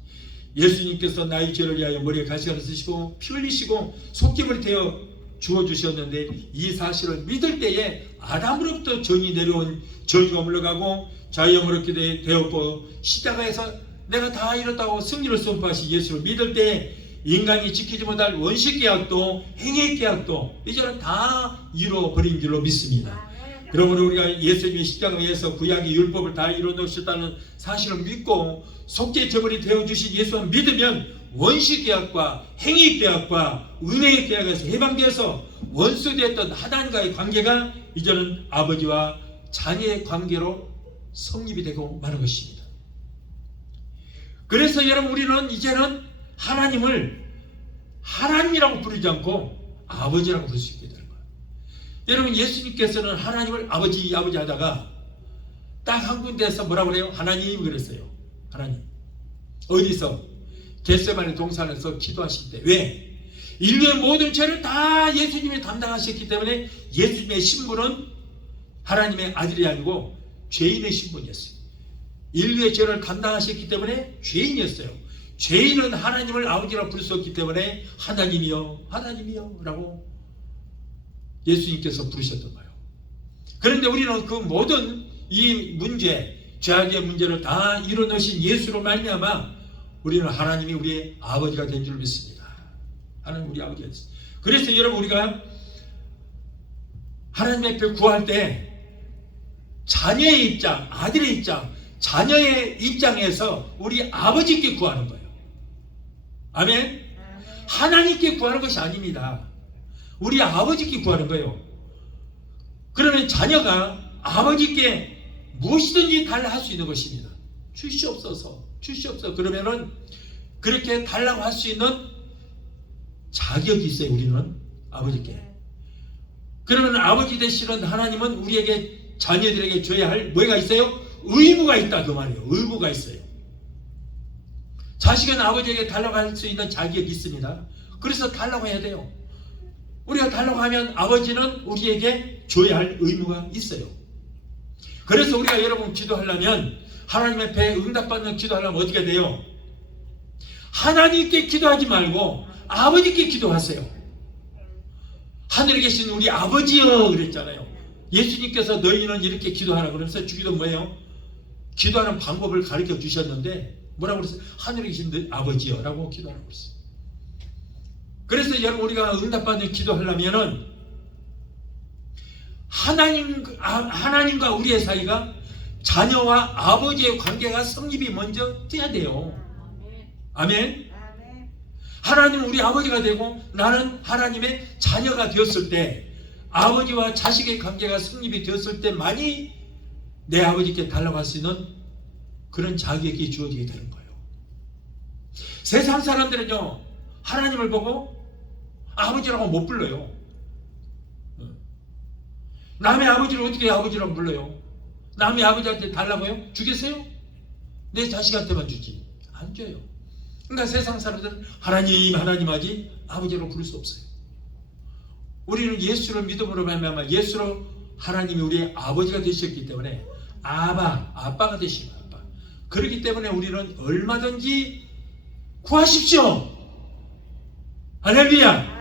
예수님께서 나의 죄를 위하여 머리에 가시관을 쓰시고 피 흘리시고 속죄물이 되어 주어주셨는데, 이 사실을 믿을 때에 아담으로부터 전이 내려온 저주가 물러가고 자유함을 얻게 되었고, 십자가에서 내가 다 이뤘다고 승리를 선포하신 예수를 믿을 때에 인간이 지키지 못할 원식 계약도 행위 계약도 이제는 다 이루어버린 줄로 믿습니다. 그러므로 우리가 예수님이 십자가에서 구약의 율법을 다 이루어놓으셨다는 사실을 믿고 속죄제물이 되어주신 예수를 믿으면 원식 계약과 행위 계약과 은혜의 계약에서 해방되어서 원수되었던 하나님과의 관계가 이제는 아버지와 자녀의 관계로 성립이 되고 마는 것입니다. 그래서 여러분 우리는 이제는 하나님을 하나님이라고 부르지 않고 아버지라고 부를 수 있게 되는 거예요. 여러분 예수님께서는 하나님을 아버지 하다가 딱 한 군데에서 뭐라고 그래요? 하나님 그랬어요. 하나님. 어디서? 겟세마네 동산에서 기도하실 때. 왜? 인류의 모든 죄를 다 예수님이 담당하셨기 때문에 예수님의 신분은 하나님의 아들이 아니고 죄인의 신분이었어요. 인류의 죄를 감당하셨기 때문에 죄인이었어요. 죄인은 하나님을 아버지라고 부를 수 없기 때문에 하나님이여 하나님이여 라고 예수님께서 부르셨던 거예요. 그런데 우리는 그 모든 이 문제, 죄악의 문제를 다 이뤄놓으신 예수로 말미암아 우리는 하나님이 우리의 아버지가 된 줄 믿습니다. 하나님 우리 아버지가 됐습니다. 그래서 여러분 우리가 하나님 앞에 구할 때 자녀의 입장, 아들의 입장, 자녀의 입장에서 우리 아버지께 구하는 거예요. 아멘? 하나님께 구하는 것이 아닙니다. 우리 아버지께 구하는 거예요. 그러면 자녀가 아버지께 무엇이든지 달라 할 수 있는 것입니다. 주시옵소서, 주시옵소서. 그러면은 그렇게 달라고 할 수 있는 자격이 있어요. 우리는 아버지께. 그러면 아버지 되시는 하나님은 우리에게 자녀들에게 줘야 할 뭐가 있어요? 의무가 있다 그 말이에요. 의무가 있어요. 자식은 아버지에게 달라고 할 수 있는 자격이 있습니다. 그래서 달라고 해야 돼요. 우리가 달라고 하면 아버지는 우리에게 줘야 할 의무가 있어요. 그래서 우리가 여러분 기도하려면 하나님 앞에 응답받는 기도하려면 어떻게 돼요? 하나님께 기도하지 말고 아버지께 기도하세요. 하늘에 계신 우리 아버지여 그랬잖아요. 예수님께서 너희는 이렇게 기도하라 그러면서 주기도 뭐예요? 기도하는 방법을 가르쳐 주셨는데 뭐라고 그랬어요? 하늘에 계신 아버지여 라고 기도하라고 그랬어요. 그래서 여러분 우리가 응답받는 기도하려면은 하나님과 우리의 사이가 자녀와 아버지의 관계가 성립이 먼저 돼야 돼요. 아멘. 하나님은 우리 아버지가 되고 나는 하나님의 자녀가 되었을 때 아버지와 자식의 관계가 성립이 되었을 때만이 내 아버지께 달라고 할 수 있는 그런 자격이 주어지게 되는 거예요. 세상 사람들은요 하나님을 보고 아버지라고 못 불러요. 남의 아버지를 어떻게 아버지라고 불러요? 남의 아버지한테 달라고요? 주겠어요? 내 자식한테만 주지 안 줘요. 그러니까 세상 사람들은 하나님 하지 아버지로 부를 수 없어요. 우리는 예수를 믿음으로 말미암아 예수로 하나님이 우리의 아버지가 되셨기 때문에 아빠가 되시면 아빠. 그렇기 때문에 우리는 얼마든지 구하십시오. 할렐루야.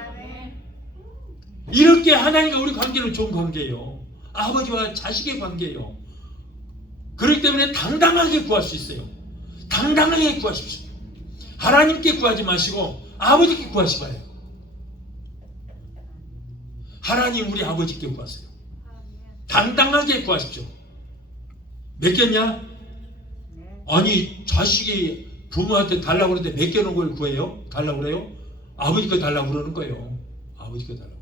이렇게 하나님과 우리 관계는 좋은 관계예요. 아버지와 자식의 관계예요. 그렇기 때문에 당당하게 구할 수 있어요. 당당하게 구하십시오. 하나님께 구하지 마시고 아버지께 구하시봐요. 하나님 우리 아버지께 구하세요. 당당하게 구하십시오. 맡겼냐? 아니 자식이 부모한테 달라고 그러는데 맡겨놓은 걸 구해요? 달라고 그래요? 아버지 거 달라고 그러는 거예요. 아버지 거 달라고.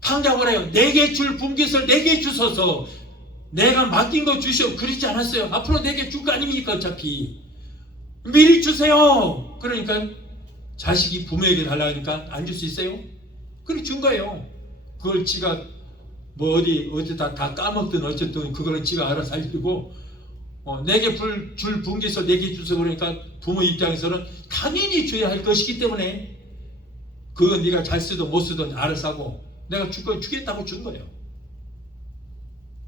탕자가 그래요. 내게 줄 분깃을 내게 주소서. 내가 맡긴 거 주시오. 그러지 않았어요. 앞으로 내게 줄 거 아닙니까? 어차피 미리 주세요. 그러니까 자식이 부모에게 달라고 하니까 안 줄 수 있어요? 그래 준 거예요. 그걸 지가 뭐 어디다 다 까먹든 어쨌든 그거는 지가 알아서 살리고 내게 줄 분깃을 내게 주소. 그러니까 부모 입장에서는 당연히 줘야 할 것이기 때문에 그건 네가 잘 쓰든 못 쓰든 알아서 하고 내가 줄 거 주겠다고 준 거예요.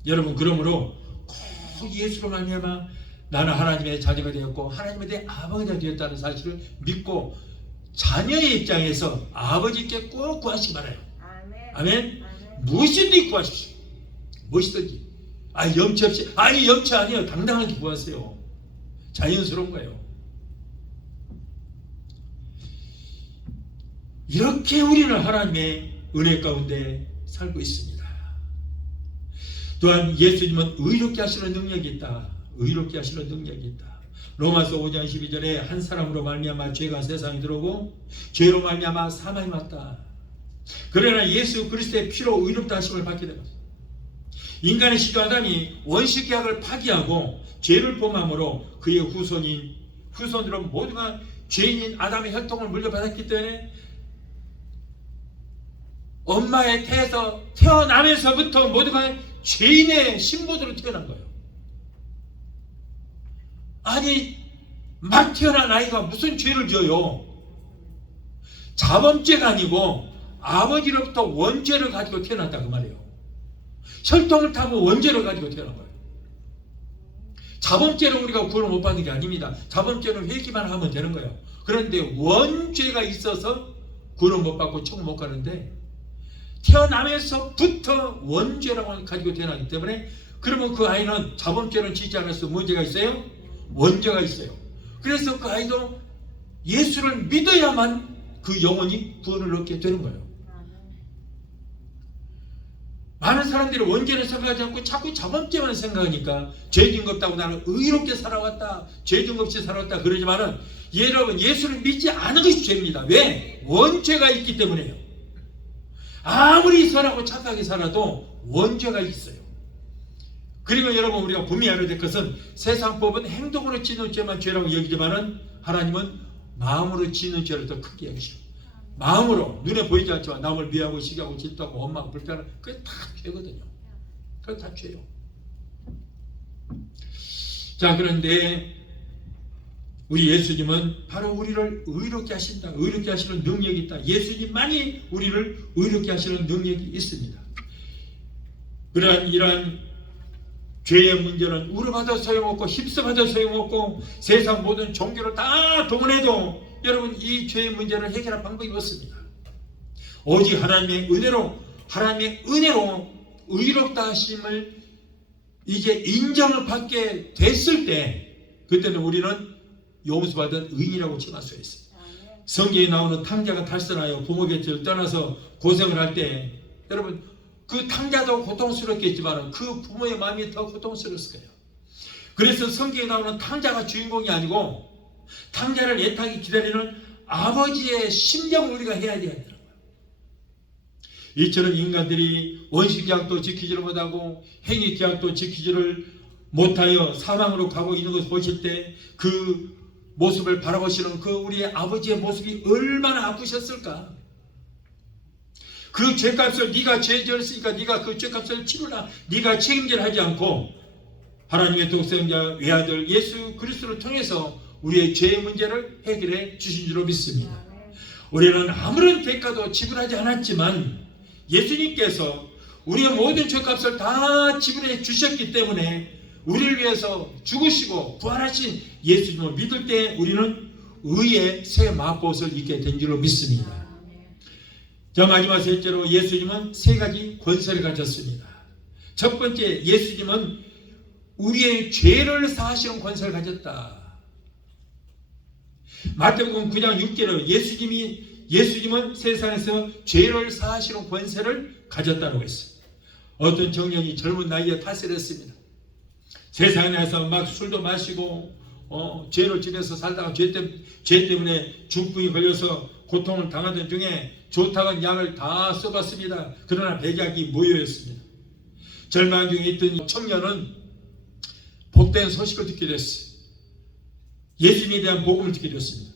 여러분 그러므로 꼭 예수로 말미암아 나는 하나님의 자녀가 되었고 하나님에 대해 아버지가 되었다는 사실을 믿고 자녀의 입장에서 아버지께 꼭 구하시기 바라요. 아멘. 무엇이든지 구하십시오. 무엇이든지. 염치 없이. 아니 염치 아니에요. 당당하게 구하세요. 자연스러운 거예요. 이렇게 우리는 하나님의 은혜 가운데 살고 있습니다. 또한 예수님은 의롭게 하시는 능력이 있다. 의롭게 하시는 능력이 있다. 로마서 5장 12절에 한 사람으로 말미암아 죄가 세상에 들어오고 죄로 말미암아 사망이 왔다. 그러나 예수 그리스도의 피로 의롭다 하심을 받게 됩니다. 인간의 시조 아담이 원시 계약을 파기하고 죄를 범함으로 그의 후손으로 모두가 죄인인 아담의 혈통을 물려받았기 때문에 엄마의 태에서 태어나면서부터 모두가 죄인의 신분으로 태어난 거예요. 아니 막 태어난 아이가 무슨 죄를 지어요? 자범죄가 아니고 아버지로부터 원죄를 가지고 태어났다 그 말이에요. 혈통을 타고 원죄를 가지고 태어난 거예요. 자범죄로 우리가 구원을 못 받는 게 아닙니다. 자범죄는 회개만 하면 되는 거예요. 그런데 원죄가 있어서 구원을 못 받고 천국 못 가는데 태어나면서부터 원죄라고 가지고 태어나기 때문에 그러면 그 아이는 자범죄는 짓지 않았어. 문제가 있어요? 원죄가 있어요. 그래서 그 아이도 예수를 믿어야만 그 영혼이 구원을 얻게 되는 거예요. 많은 사람들이 원죄를 생각하지 않고 자꾸 자범죄만 생각하니까 죄진 것 없다고 나는 의롭게 살아왔다, 죄진 없이 살아왔다 그러지만은 여러분 예수를 믿지 않은 것이 죄입니다. 왜? 원죄가 있기 때문에요. 아무리 선하고 착하게 살아도 원죄가 있어요. 그리고 여러분 우리가 분명히 알아야 될 것은 세상 법은 행동으로 짓는 죄만 죄라고 여기지만은 하나님은 마음으로 짓는 죄를 더 크게 여기시고 마음으로 눈에 보이지 않지만 남을 미워하고 시기하고 질투하고 원망하고 불평하는 그게 다 죄거든요. 그게 다 죄요. 자 그런데 우리 예수님은 바로 우리를 의롭게 하신다. 의롭게 하시는 능력이 있다. 예수님만이 우리를 의롭게 하시는 능력이 있습니다. 이러한 죄의 문제는 울어봐도 소용없고 휩쓸어봐도 소용없고 세상 모든 종교를 다 동원해도 여러분 이 죄의 문제를 해결할 방법이 없습니다. 오직 하나님의 은혜로 의롭다 하심을 이제 인정을 받게 됐을 때 그때는 우리는 용서받은 의인이라고 칭할 수 있습니다. 성경에 나오는 탕자가 탈선하여 부모 곁을 떠나서 고생을 할 때 여러분 그 탕자도 고통스럽겠지만 그 부모의 마음이 더 고통스러웠을 거예요. 그래서 성경에 나오는 탕자가 주인공이 아니고 탕자를 애타게 기다리는 아버지의 심정을 우리가 해야 되는 거예요. 이처럼 인간들이 원시계약도 지키지를 못하고 행위계약도 지키지를 못하여 사망으로 가고 있는 것을 보실 때 그 모습을 바라보시는 그 우리의 아버지의 모습이 얼마나 아프셨을까? 그 죄값을 네가 죄 지었으니까 네가 그 죄값을 치르라. 네가 책임질 하지 않고 하나님의 독생자 외아들 예수 그리스도를 통해서 우리의 죄의 문제를 해결해 주신 줄로 믿습니다. 우리는 아무런 대가도 지불하지 않았지만 예수님께서 우리의 모든 죄값을 다 지불해 주셨기 때문에 우리를 위해서 죽으시고 부활하신 예수님을 믿을 때 우리는 의의 새 마포옷을 입게 된 줄로 믿습니다. 자 마지막 셋째로 예수님은 세 가지 권세를 가졌습니다. 첫 번째 예수님은 우리의 죄를 사하시는 권세를 가졌다. 마태복음 9장 6절에 예수님은 세상에서 죄를 사하시는 권세를 가졌다고 했습니다. 어떤 청년이 젊은 나이에 타살을 했습니다. 세상에서 막 술도 마시고 죄를 지내서 살다가 죄 때문에 중풍이 걸려서 고통을 당하던 중에 좋다는 약을 다 써봤습니다. 그러나 백약이 무효였습니다. 절망 중에 있던 청년은 복된 소식을 듣게 됐어요. 예수님에 대한 복음을 듣게 됐습니다.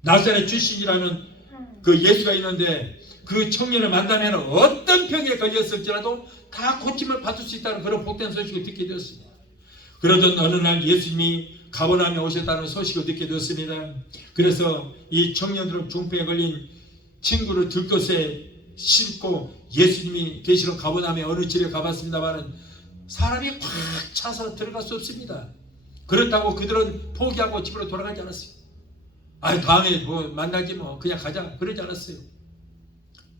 나사렛 출신이라는 그 예수가 있는데 그 청년을 만나면 어떤 병에 걸렸을지라도 다 고침을 받을 수 있다는 그런 복된 소식을 듣게 되었습니다. 그러던 어느 날 예수님이 가버나움에 오셨다는 소식을 듣게 되었습니다. 그래서 이 청년들은 중풍에 걸린 친구를 들것에 싣고 예수님이 계시는 가버나움에 어느 집에 가봤습니다만 사람이 꽉 차서 들어갈 수 없습니다. 그렇다고 그들은 포기하고 집으로 돌아가지 않았어요. 다음에 만나지 그냥 가자 그러지 않았어요.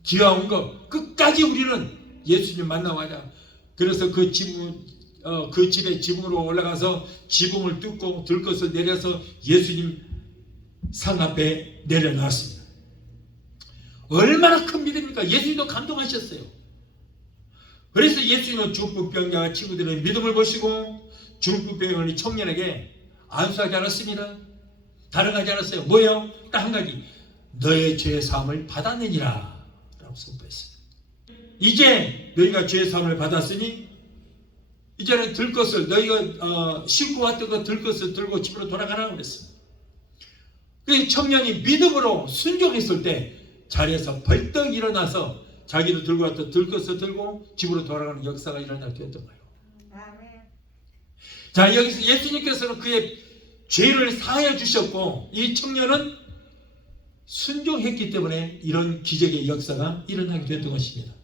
기회가 온 거 끝까지 우리는 예수님 만나고 가자. 그래서 그 집에 지붕으로 올라가서 지붕을 뚫고 들것을 내려서 예수님 상 앞에 내려놨습니다. 얼마나 큰 믿음입니까? 예수님도 감동하셨어요. 그래서 예수님은 중풍병자와 친구들의 믿음을 보시고 중풍병에 걸린 청년에게 안수하지 않았습니다. 다른 하지 않았어요. 뭐예요? 딱 한 가지. 너의 죄 사함을 받았느니라 라고 선포했어요. 이제 너희가 죄 사함을 받았으니 이제는 들것을 너희가 싣고 왔던 그 들것을 들고 집으로 돌아가라고 그랬습니다. 그 청년이 믿음으로 순종했을 때 자리에서 벌떡 일어나서 자기를 들고 왔던 들것을 들고 집으로 돌아가는 역사가 일어나게 되었던 거예요. 자, 여기서 예수님께서는 그의 죄를 사하여 주셨고 이 청년은 순종했기 때문에 이런 기적의 역사가 일어나게 됐던 것입니다.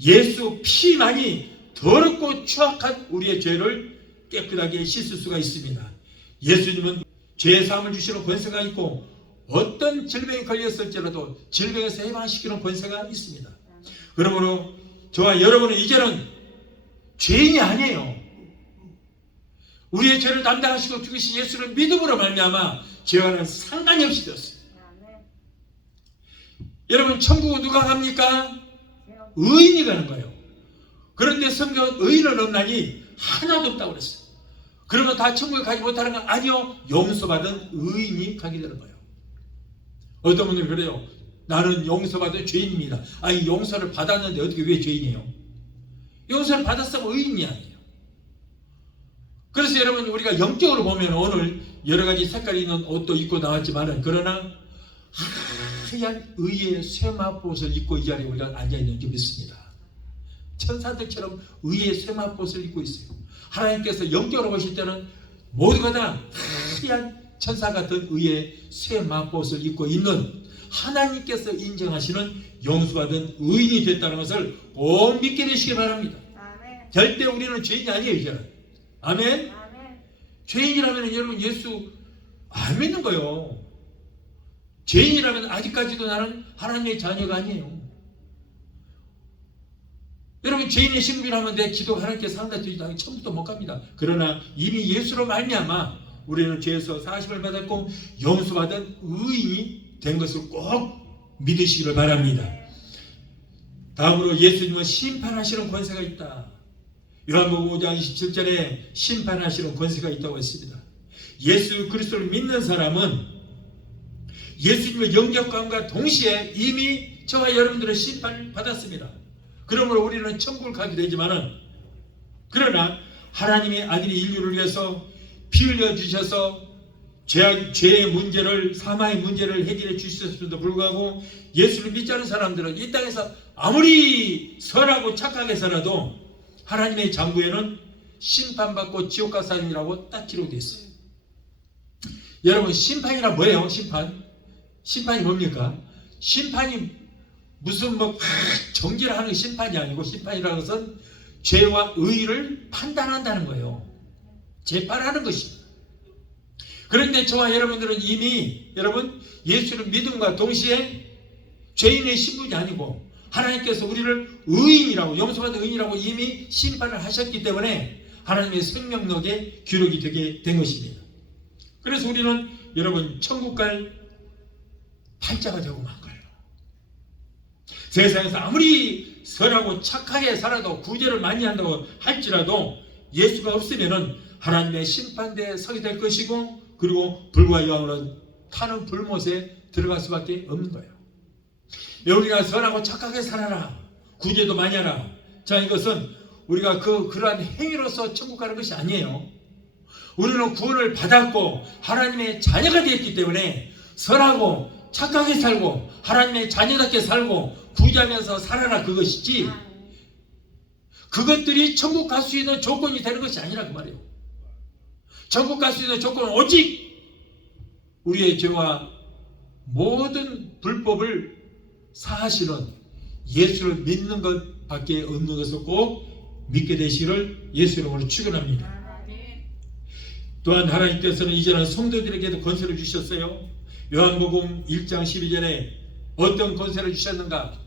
예수 피만이 더럽고 추악한 우리의 죄를 깨끗하게 씻을 수가 있습니다. 예수님은 죄 사함을 주시는 권세가 있고 어떤 질병에 걸렸을지라도 질병에서 해방시키는 권세가 있습니다. 그러므로 저와 여러분은 이제는 죄인이 아니에요. 우리의 죄를 담당하시고 죽으신 예수를 믿음으로 말미암아 죄와는 상관이 없이 되었습니다. 여러분 천국은 누가 갑니까? 의인이 가는 거예요. 그런데 성경은 의인은 없나니 하나도 없다고 그랬어요. 그러면 다 천국에 가지 못하는 건 아니요. 용서받은 의인이 가게 되는 거예요. 어떤 분들이 그래요. 나는 용서받은 죄인입니다. 아니 용서를 받았는데 어떻게 왜 죄인이에요? 용서를 받았으면 의인이 아니에요. 그래서 여러분 우리가 영적으로 보면 오늘 여러 가지 색깔이 있는 옷도 입고 나왔지만은 그러나 하얀 의의 쇠마포옷을 입고 이 자리에 우리가 앉아있는 줄 믿습니다. 천사들처럼 의의 쇠마포옷을 입고 있어요. 하나님께서 영적으로 보실 때는 모두가 다 하얀 천사 같은 의의 쇠마포옷을 입고 있는 하나님께서 인정하시는 용서받은 의인이 됐다는 것을 꼭 믿게 되시기 바랍니다. 아멘. 절대 우리는 죄인이 아니에요. 이제는. 아멘? 아멘. 죄인이라면 여러분 예수 안 믿는 거예요. 죄인이라면 아직까지도 나는 하나님의 자녀가 아니에요. 여러분 죄인의 신분이라면 내 기도가 하나님께 상달되지 않으면 처음부터 못 갑니다. 그러나 이미 예수로 말미암아 우리는 죄에서 사심을 받았고 용서받은 의인이 된 것을 꼭 믿으시기를 바랍니다. 다음으로 예수님은 심판하시는 권세가 있다. 요한복음 5장 27절에 심판하시는 권세가 있다고 했습니다. 예수 그리스도를 믿는 사람은 예수님의 영접감과 동시에 이미 저와 여러분들의 심판을 받았습니다. 그러므로 우리는 천국을 가게 되지만은 그러나 하나님의 아들이 인류를 위해서 피 흘려 주셔서 죄의 문제를 사망의 문제를 해결해 주셨음에도 불구하고 예수를 믿지 않은 사람들은 이 땅에서 아무리 선하고 착하게 살아도 하나님의 장부에는 심판받고 지옥 갈 사람이라고 딱 기록되어 있어요. 여러분 심판이란 뭐예요? 심판이 뭡니까? 심판이 무슨 정죄를 하는 심판이 아니고 심판이라는 것은 죄와 의를 판단한다는 거예요. 재판하는 것입니다. 그런데 저와 여러분들은 이미 여러분 예수를 믿음과 동시에 죄인의 신분이 아니고 하나님께서 우리를 의인이라고 용서받은 의인이라고 이미 심판을 하셨기 때문에 하나님의 생명록에 기록이 되게 된 것입니다. 그래서 우리는 여러분 천국 갈 팔자가 되고 만 거예요. 세상에서 아무리 선하고 착하게 살아도 구제를 많이 한다고 할지라도 예수가 없으면은 하나님의 심판대에 서게 될 것이고, 그리고 불과 여왕으로 타는 불못에 들어갈 수밖에 없는 거예요. 우리가 선하고 착하게 살아라, 구제도 많이 하라. 자, 이것은 우리가 그러한 행위로서 천국 가는 것이 아니에요. 우리는 구원을 받았고 하나님의 자녀가 되었기 때문에 선하고 착하게 살고 하나님의 자녀답게 살고 구제하면서 살아라, 그것이지 그것들이 천국 갈 수 있는 조건이 되는 것이 아니라 그 말이에요. 천국 갈 수 있는 조건은 오직 우리의 죄와 모든 불법을 사하시는 예수를 믿는 것밖에 없는 것을 꼭 믿게 되시기를 예수 이름으로 축원합니다. 또한 하나님께서는 이제는 성도들에게도 권세를 주셨어요. 요한복음 1장 12절에 어떤 권세를 주셨는가?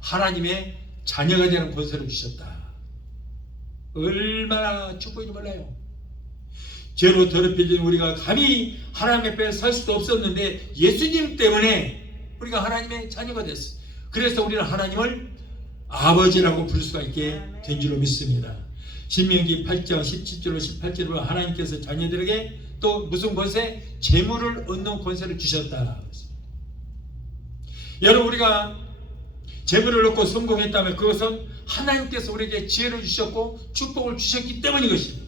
하나님의 자녀가 되는 권세를 주셨다. 얼마나 축복인지 몰라요. 죄로 더럽혀진 우리가 감히 하나님 앞에 설 수도 없었는데 예수님 때문에 우리가 하나님의 자녀가 됐어요. 그래서 우리는 하나님을 아버지라고 부를 수가 있게 된 줄로 믿습니다. 신명기 8장 17절로 18절로 하나님께서 자녀들에게 또 무슨 권세? 재물을 얻는 권세를 주셨다. 여러분, 우리가 재물을 얻고 성공했다면 그것은 하나님께서 우리에게 지혜를 주셨고 축복을 주셨기 때문인 것입니다.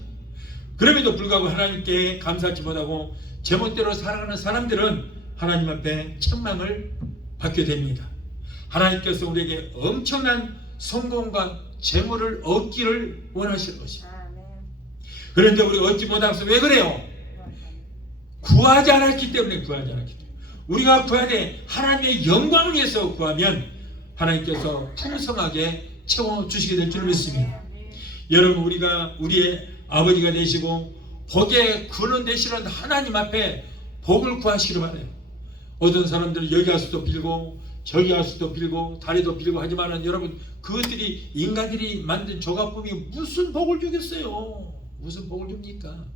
그럼에도 불구하고 하나님께 감사하지 못하고 제멋대로 살아가는 사람들은 하나님 앞에 책망을 받게 됩니다. 하나님께서 우리에게 엄청난 성공과 재물을 얻기를 원하시는 것입니다. 그런데 우리 얻지 못하면서 왜 그래요? 구하지 않았기 때문에. 우리가 구하되 하나님의 영광을 위해서 구하면 하나님께서 풍성하게 채워주시게 될 줄 믿습니다. 여러분, 우리가 우리의 아버지가 되시고 복의 근원 되시는 하나님 앞에 복을 구하시기를 바라요. 어떤 사람들은 여기 가서도 빌고 저기 가서도 빌고 다리도 빌고 하지만은 여러분, 그것들이 인간들이 만든 조각품이 무슨 복을 주겠어요? 무슨 복을 줍니까?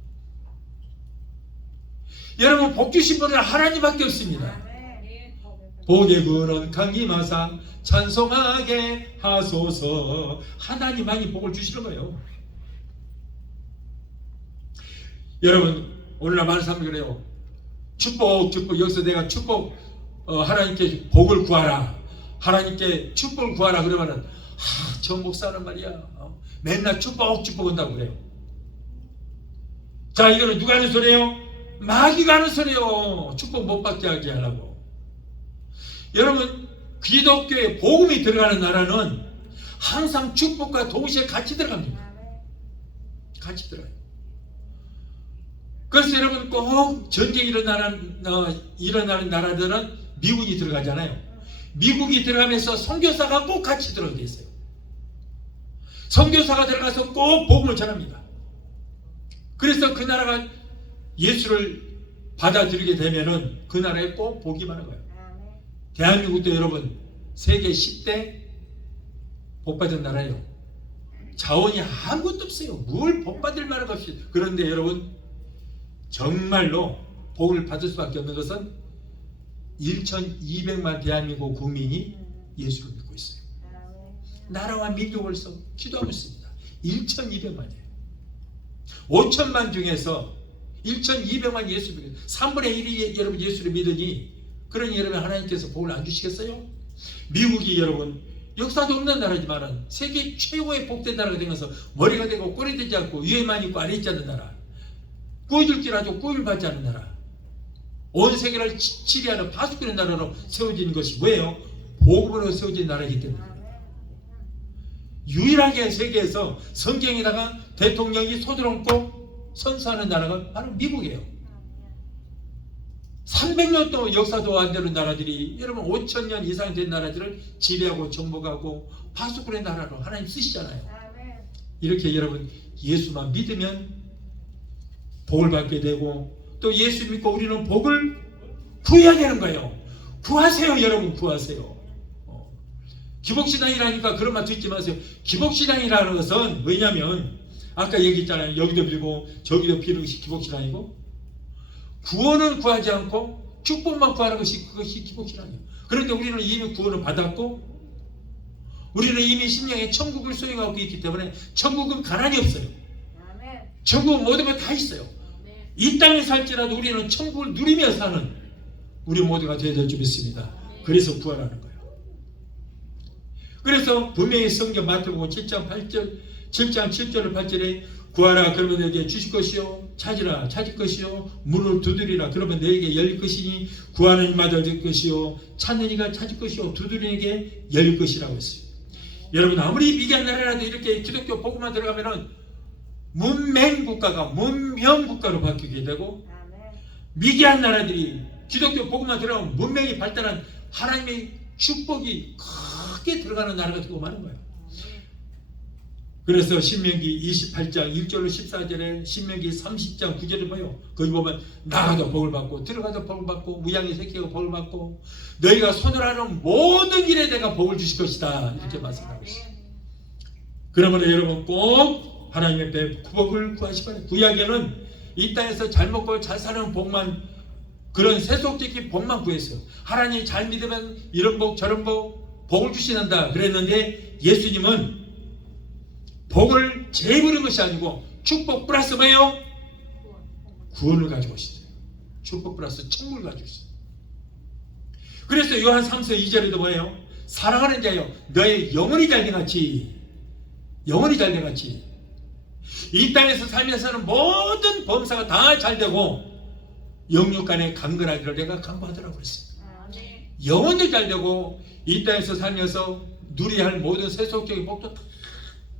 여러분, 복 주신 분은 하나님밖에 없습니다. 복의 근원 강림하사 찬송하게 하소서. 하나님만이 복을 주시는 거예요. 여러분, 오늘날 많은 사람들이 그래요. 축복 여기서 내가 축복 하나님께 복을 구하라, 하나님께 축복을 구하라 그러면은 저 목사는 말이야 맨날 축복 한다고 그래요. 자, 이거는 누가 하는 소리예요? 마귀가 하는 소리예요. 축복 못 받게 하게 하라고. 여러분, 기독교에 복음이 들어가는 나라는 항상 축복과 동시에 같이 들어갑니다. 같이 들어가요. 그래서 여러분, 꼭 전쟁이 일어나는 나라들은 미국이 들어가잖아요. 미국이 들어가면서 선교사가 꼭 같이 들어가 있어요. 선교사가 들어가서 꼭 복음을 전합니다. 그래서 그 나라가 예수를 받아들이게 되면은 그 나라에 꼭 복이 많은 거예요. 대한민국도 여러분 세계 10대 복 받은 나라예요. 자원이 아무것도 없어요. 뭘 복 받을 만한 것이. 그런데 여러분, 정말로 복을 받을 수밖에 없는 것은 1,200만 대한민국 국민이 예수를 믿고 있어요. 나라와 민족을 위해서 기도하고 있습니다. 1,200만이에요. 5천만 중에서 1,200만 예수 믿고 3분의 1이 여러분 예수를 믿으니, 그러니 여러분 하나님께서 복을 안 주시겠어요? 미국이 여러분 역사도 없는 나라지만 세계 최고의 복된 나라가 되면서 머리가 되고 꼬리 되지 않고 위에만 있고 아래 있지 않는 나라, 구해줄 줄 알고 구원을 받지 않는 나라, 온 세계를 치리하는 파수꾼의 나라로 세워진 것이 뭐예요? 복음으로 세워진 나라이기 때문에. 유일하게 세계에서 성경에다가 대통령이 손을 얹고 선서하는 나라가 바로 미국이에요. 300년 동안 역사도 안 되는 나라들이 여러분 5,000년 이상 된 나라들을 지배하고 정복하고 파수꾼의 나라로 하나님 쓰시잖아요. 이렇게 여러분 예수만 믿으면 복을 받게 되고, 또 예수 믿고 우리는 복을 구해야 되는 거예요. 구하세요. 여러분 구하세요. 기복신앙이라니까 그런 말 듣지 마세요. 기복신앙이라는 것은 뭐냐면 아까 얘기했잖아요. 여기도 빌고 저기도 비는 것이 기복신앙이고, 구원은 구하지 않고 축복만 구하는 것이 그것이 기복신앙이에요. 그런데 우리는 이미 구원을 받았고 우리는 이미 심령에 천국을 소유하고 있기 때문에 천국은 가난이 없어요. 아멘. 천국은 모든 것 다 있어요. 네. 이 땅에 살지라도 우리는 천국을 누리며 사는 우리 모두가 되어야 될 줄 믿습니다. 그래서 구하라는 거예요. 그래서 분명히 성경 마태복음 7장 7절을 8절에 구하라 그러면 너에게 주실 것이요 찾으라 찾을 것이요 문을 두드리라 그러면 너에게 열릴 것이니 구하는 이마다 얻을 것이요 찾는 이가 찾을 것이요 두드리는 이에게 열릴 것이라고 했어요. 여러분 아무리 미개한 나라라도 이렇게 기독교 복음만 들어가면은 문맹 국가가 문명 국가로 바뀌게 되고 아멘. 미개한 나라들이 기독교 복음만 들어가면 문명이 발달한 하나님의 축복이 크게 들어가는 나라가 되고 마는 거예요. 그래서 신명기 28장 1절로 14절에 신명기 30장 9절을 봐요. 거기 보면 나가도 복을 받고 들어가도 복을 받고 무양의 새끼가 복을 받고 너희가 손으로 하는 모든 일에 내가 복을 주실 것이다 이렇게 말씀하고 있어요. 그러면 여러분 꼭 하나님의 배 복을 구하시기 바랍니다. 구약에는 이 땅에서 잘 먹고 잘 사는 복만 그런 세속적인 복만 구했어요. 하나님 잘 믿으면 이런 복 저런 복을 주시는다 그랬는데 예수님은 복을 재부는 것이 아니고 축복 플러스 뭐예요? 구원을 가지고 오시죠. 축복 플러스 천국을 가지고 오시죠. 그래서 요한 3서 2절에도 뭐예요? 사랑하는 자여 너의 영혼이 잘돼같이 영혼이 잘돼같이 이 땅에서 살면서는 모든 범사가 다 잘되고 영육간에 강건하기를 내가 강구하더라고 그랬어요. 영혼도 잘되고 이 땅에서 살면서 누려야 할 모든 세속적인 복도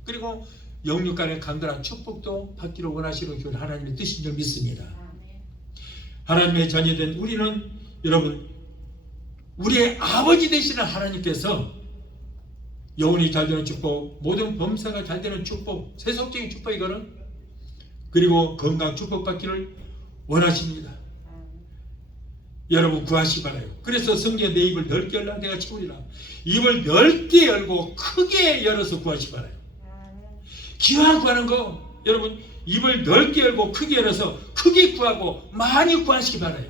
그리고 영육간의 강건한 축복도 받기를 원하시는 그 하나님의 뜻인 줄 믿습니다. 하나님의 자녀된 우리는 여러분 우리의 아버지 되시는 하나님께서 영혼이 잘되는 축복 모든 범사가 잘되는 축복 세속적인 축복 이거는 그리고 건강 축복 받기를 원하십니다. 여러분 구하시 바라요. 그래서 성경에 내 입을 넓게 열라 내가 채우리라. 입을 넓게 열고 크게 열어서 구하시 바라요. 기왕 구하는 거 여러분 입을 넓게 열고 크게 열어서 크게 구하고 많이 구하시기 바라요.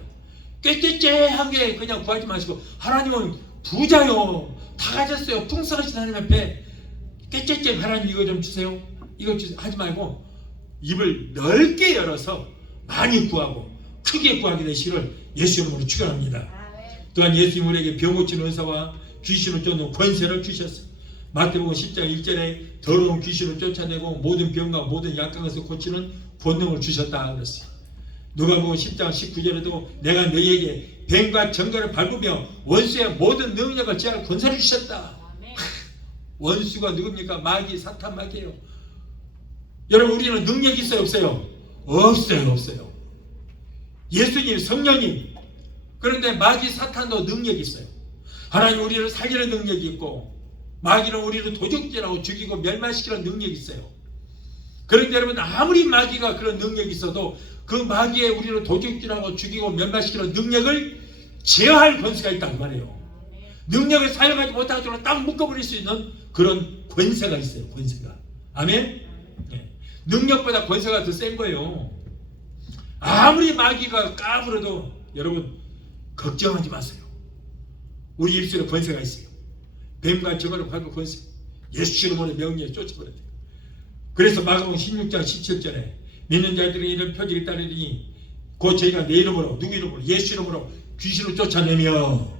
꾀꾀꾀하게 그냥 구하지 마시고 하나님은 부자요 다 가졌어요. 풍성하신 하나님 앞에 꾀꾀꾀 하나님 이거 좀 주세요 이거 주세요 하지 말고 입을 넓게 열어서 많이 구하고 크게 구하게 되시기를 예수 이름으로 축원합니다. 또한 예수님 우리에게 병 고치는 은사와 귀신을 쫓는 권세를 주셨어요. 마태복음 10장 1절에 더러운 귀신을 쫓아내고 모든 병과 모든 약한 것을 고치는 권능을 주셨다 그랬어요. 누가복음 10장 19절에도 내가 너희에게 뱀과 정갈을 밟으며 원수의 모든 능력을 제할 권세를 주셨다. 원수가 누굽니까? 마귀 사탄 마귀예요. 여러분 우리는 능력이 있어요 없어요? 없어요. 예수님 성령님 그런데 마귀 사탄도 능력이 있어요. 하나님 우리를 살리는 능력이 있고 마귀는 우리를 도적질하고 죽이고 멸망시키는 능력이 있어요. 그런데 여러분 아무리 마귀가 그런 능력이 있어도 그 마귀의 우리를 도적질하고 죽이고 멸망시키는 능력을 제어할 권세가 있다고 말해요. 능력을 사용하지 못하도록 딱 묶어버릴 수 있는 그런 권세가 있어요. 권세가. 아멘? 네. 능력보다 권세가 더 센 거예요. 아무리 마귀가 까불어도 여러분 걱정하지 마세요. 우리 입술에 권세가 있어요. 뱀과 저거를 밟고 권세 예수 이름으로 명령에 쫓아버려야 돼요. 그래서 마가복음 16장 17절에 믿는 자들이 이런 표적이 따르니 곧 저희가 내 이름으로 누구 이름으로 예수 이름으로 귀신을 쫓아내며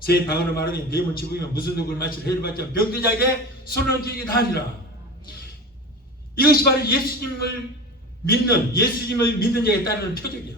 새 방언을 말하며 뱀을 집으며 무슨 누구를 마시러 해를 받지 않으며 병든 자에게 손을 얹기게 하리라. 이것이 바로 예수님을 믿는 자에게 따르는 표적이에요.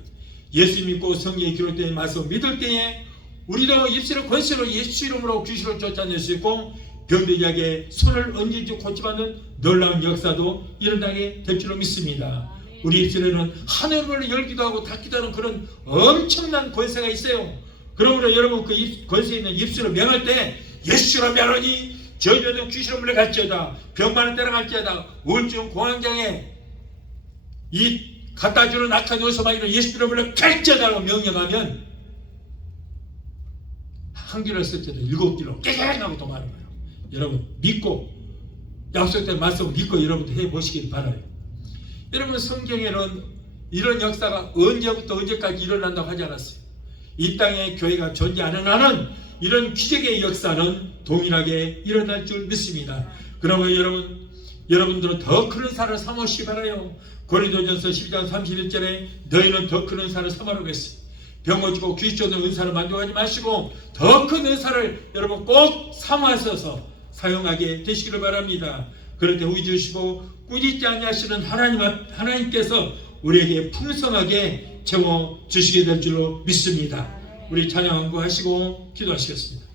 예수 믿고 성경에 기록된 말씀 믿을 때에 우리도 입술의 권세로 예수 이름으로 귀신을 쫓아낼 수 있고 병든 자에게 손을 얹어주고 고침하는 놀라운 역사도 일어나게 될 줄로 믿습니다. 우리 입술에는 하늘을 열기도 하고 닫기도 하는 그런 엄청난 권세가 있어요. 그러므로 여러분 그 권세 있는 입술을 명할 때 예수로 명하니 저주된 귀신을 물러갈지어다 병 많은 때나 갈지어다 우울증 공황장애 이 갖다주는 악한 요소마이로 예수 이름으로 갈지어다라고 명령하면 한 길을 쓸 때도 7길로 깨끗하고 도마는 거예요. 여러분 믿고 약속된 말씀을 믿고 여러분도 해보시길 바라요. 여러분 성경에는 이런 역사가 언제부터 언제까지 일어난다고 하지 않았어요. 이 땅에 교회가 존재하는 한은 이런 기적의 역사는 동일하게 일어날 줄 믿습니다. 그러면 여러분들은 더 큰 은사를 삼으시 바라요. 고린도전서 12장 31절에 너희는 더 큰 은사를 삼으라고 했어요. 병 고치고 귀신 쫓는 은사를 만족하지 마시고 더 큰 은사를 여러분 꼭 삼아서 사용하게 되시기를 바랍니다. 그럴 때 후회 주시고 꾸짖지 아니하시는 하나님께서 우리에게 풍성하게 채워 주시게 될 줄로 믿습니다. 우리 찬양 완구하시고 기도하시겠습니다.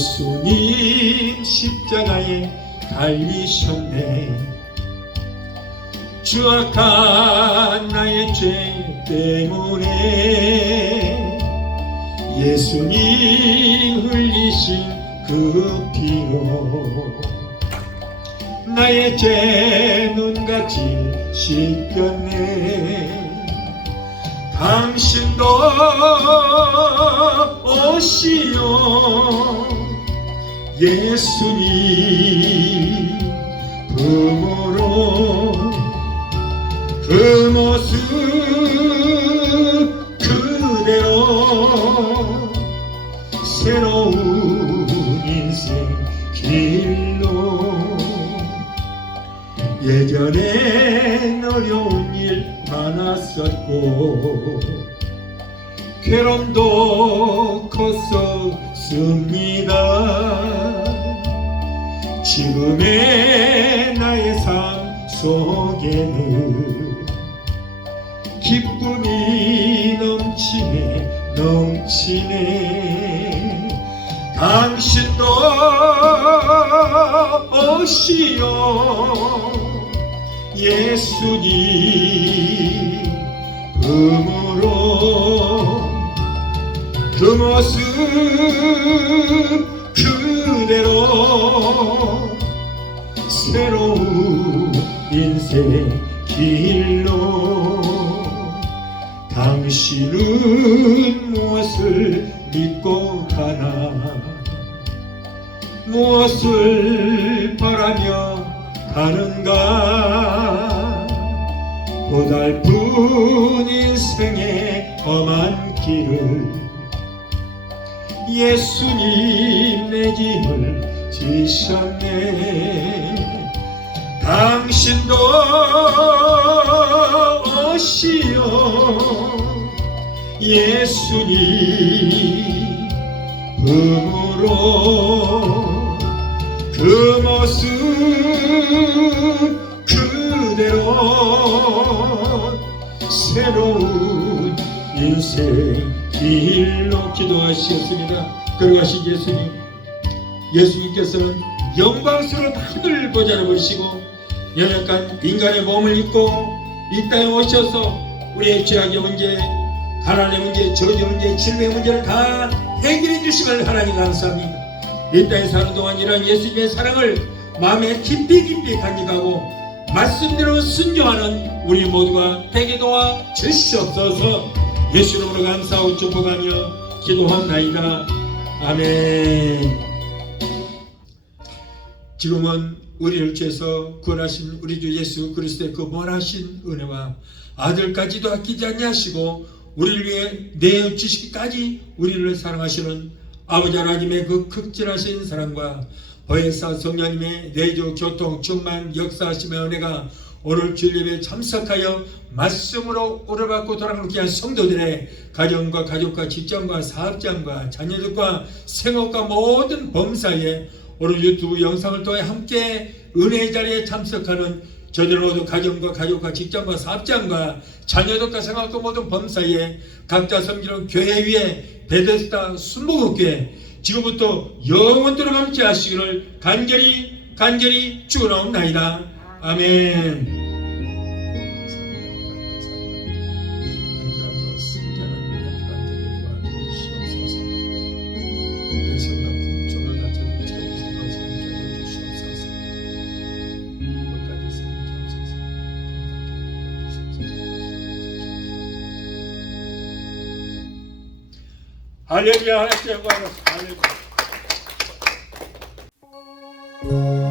예수님 십자가에 달리셨네. 추악한 나의 죄 때문에 예수님 흘리신 그 피로 나의 죄 눈같이 씻겼네. 당신도 오시오. 예수님 품으로 그 모습 그대로 새로운 인생 길로 예전엔 어려운 일 많았었고 괴로움도 컸었습니다. 지금의 나의 삶 속에는 기쁨이 넘치네. 당신도 오시오. 예수님 품으로 그 모습 그대로 새로운 인생 길로 당신은 무엇을 믿고 가나 무엇을 바라며 가는가 고달픈 인생의 험한 길을 예수님 내 길을 지셨네. 당신도 오시오. 예수님 품으로 그 모습 그대로 새로운 인생 길로 기도하시었습니다. 그러하신 예수님께서는 영광스러운 하늘 보좌를 보시고 연약한 인간의 몸을 입고 이 땅에 오셔서 우리의 죄악의 문제, 가난의 문제, 저주의 문제, 질병의 문제를 다 해결해 주심을 하나님 감사합니다. 이 땅에 사는 동안 이런 예수님의 사랑을 마음에 깊이 간직하고 말씀대로 순종하는 우리 모두가 되게 도와 주시옵소서. 예수 이름으로 감사하고 축복하며 기도합나이다. 아멘. 지금은 우리를 죄에서 구원하신 우리 주 예수 그리스도의 그 원하신 은혜와 아들까지도 아끼지 아니하시고 우리를 위해 내어주시기까지 우리를 사랑하시는 아버지 하나님의 그 극진하신 사랑과 보혜사 성령님의 내주 교통 충만 역사하심의 은혜가 오늘 주일예배에 참석하여 말씀으로 오래받고 돌아가는 귀한 성도들의 가정과 가족과 직장과 사업장과 자녀들과 생업과 모든 범사에 오늘 유튜브 영상을 통해 함께 은혜의 자리에 참석하는 저들 모두 가정과 가족과 직장과 사업장과 자녀들과 생각과 모든 범사에 각자 섬기는 교회 위에 베데스다 순복음교회 지금부터 영원토록 함께하시기를 간절히 축원하옵나이다. 아멘. 할렐루야. 하나님께 영광을. 할렐루야. 아멘.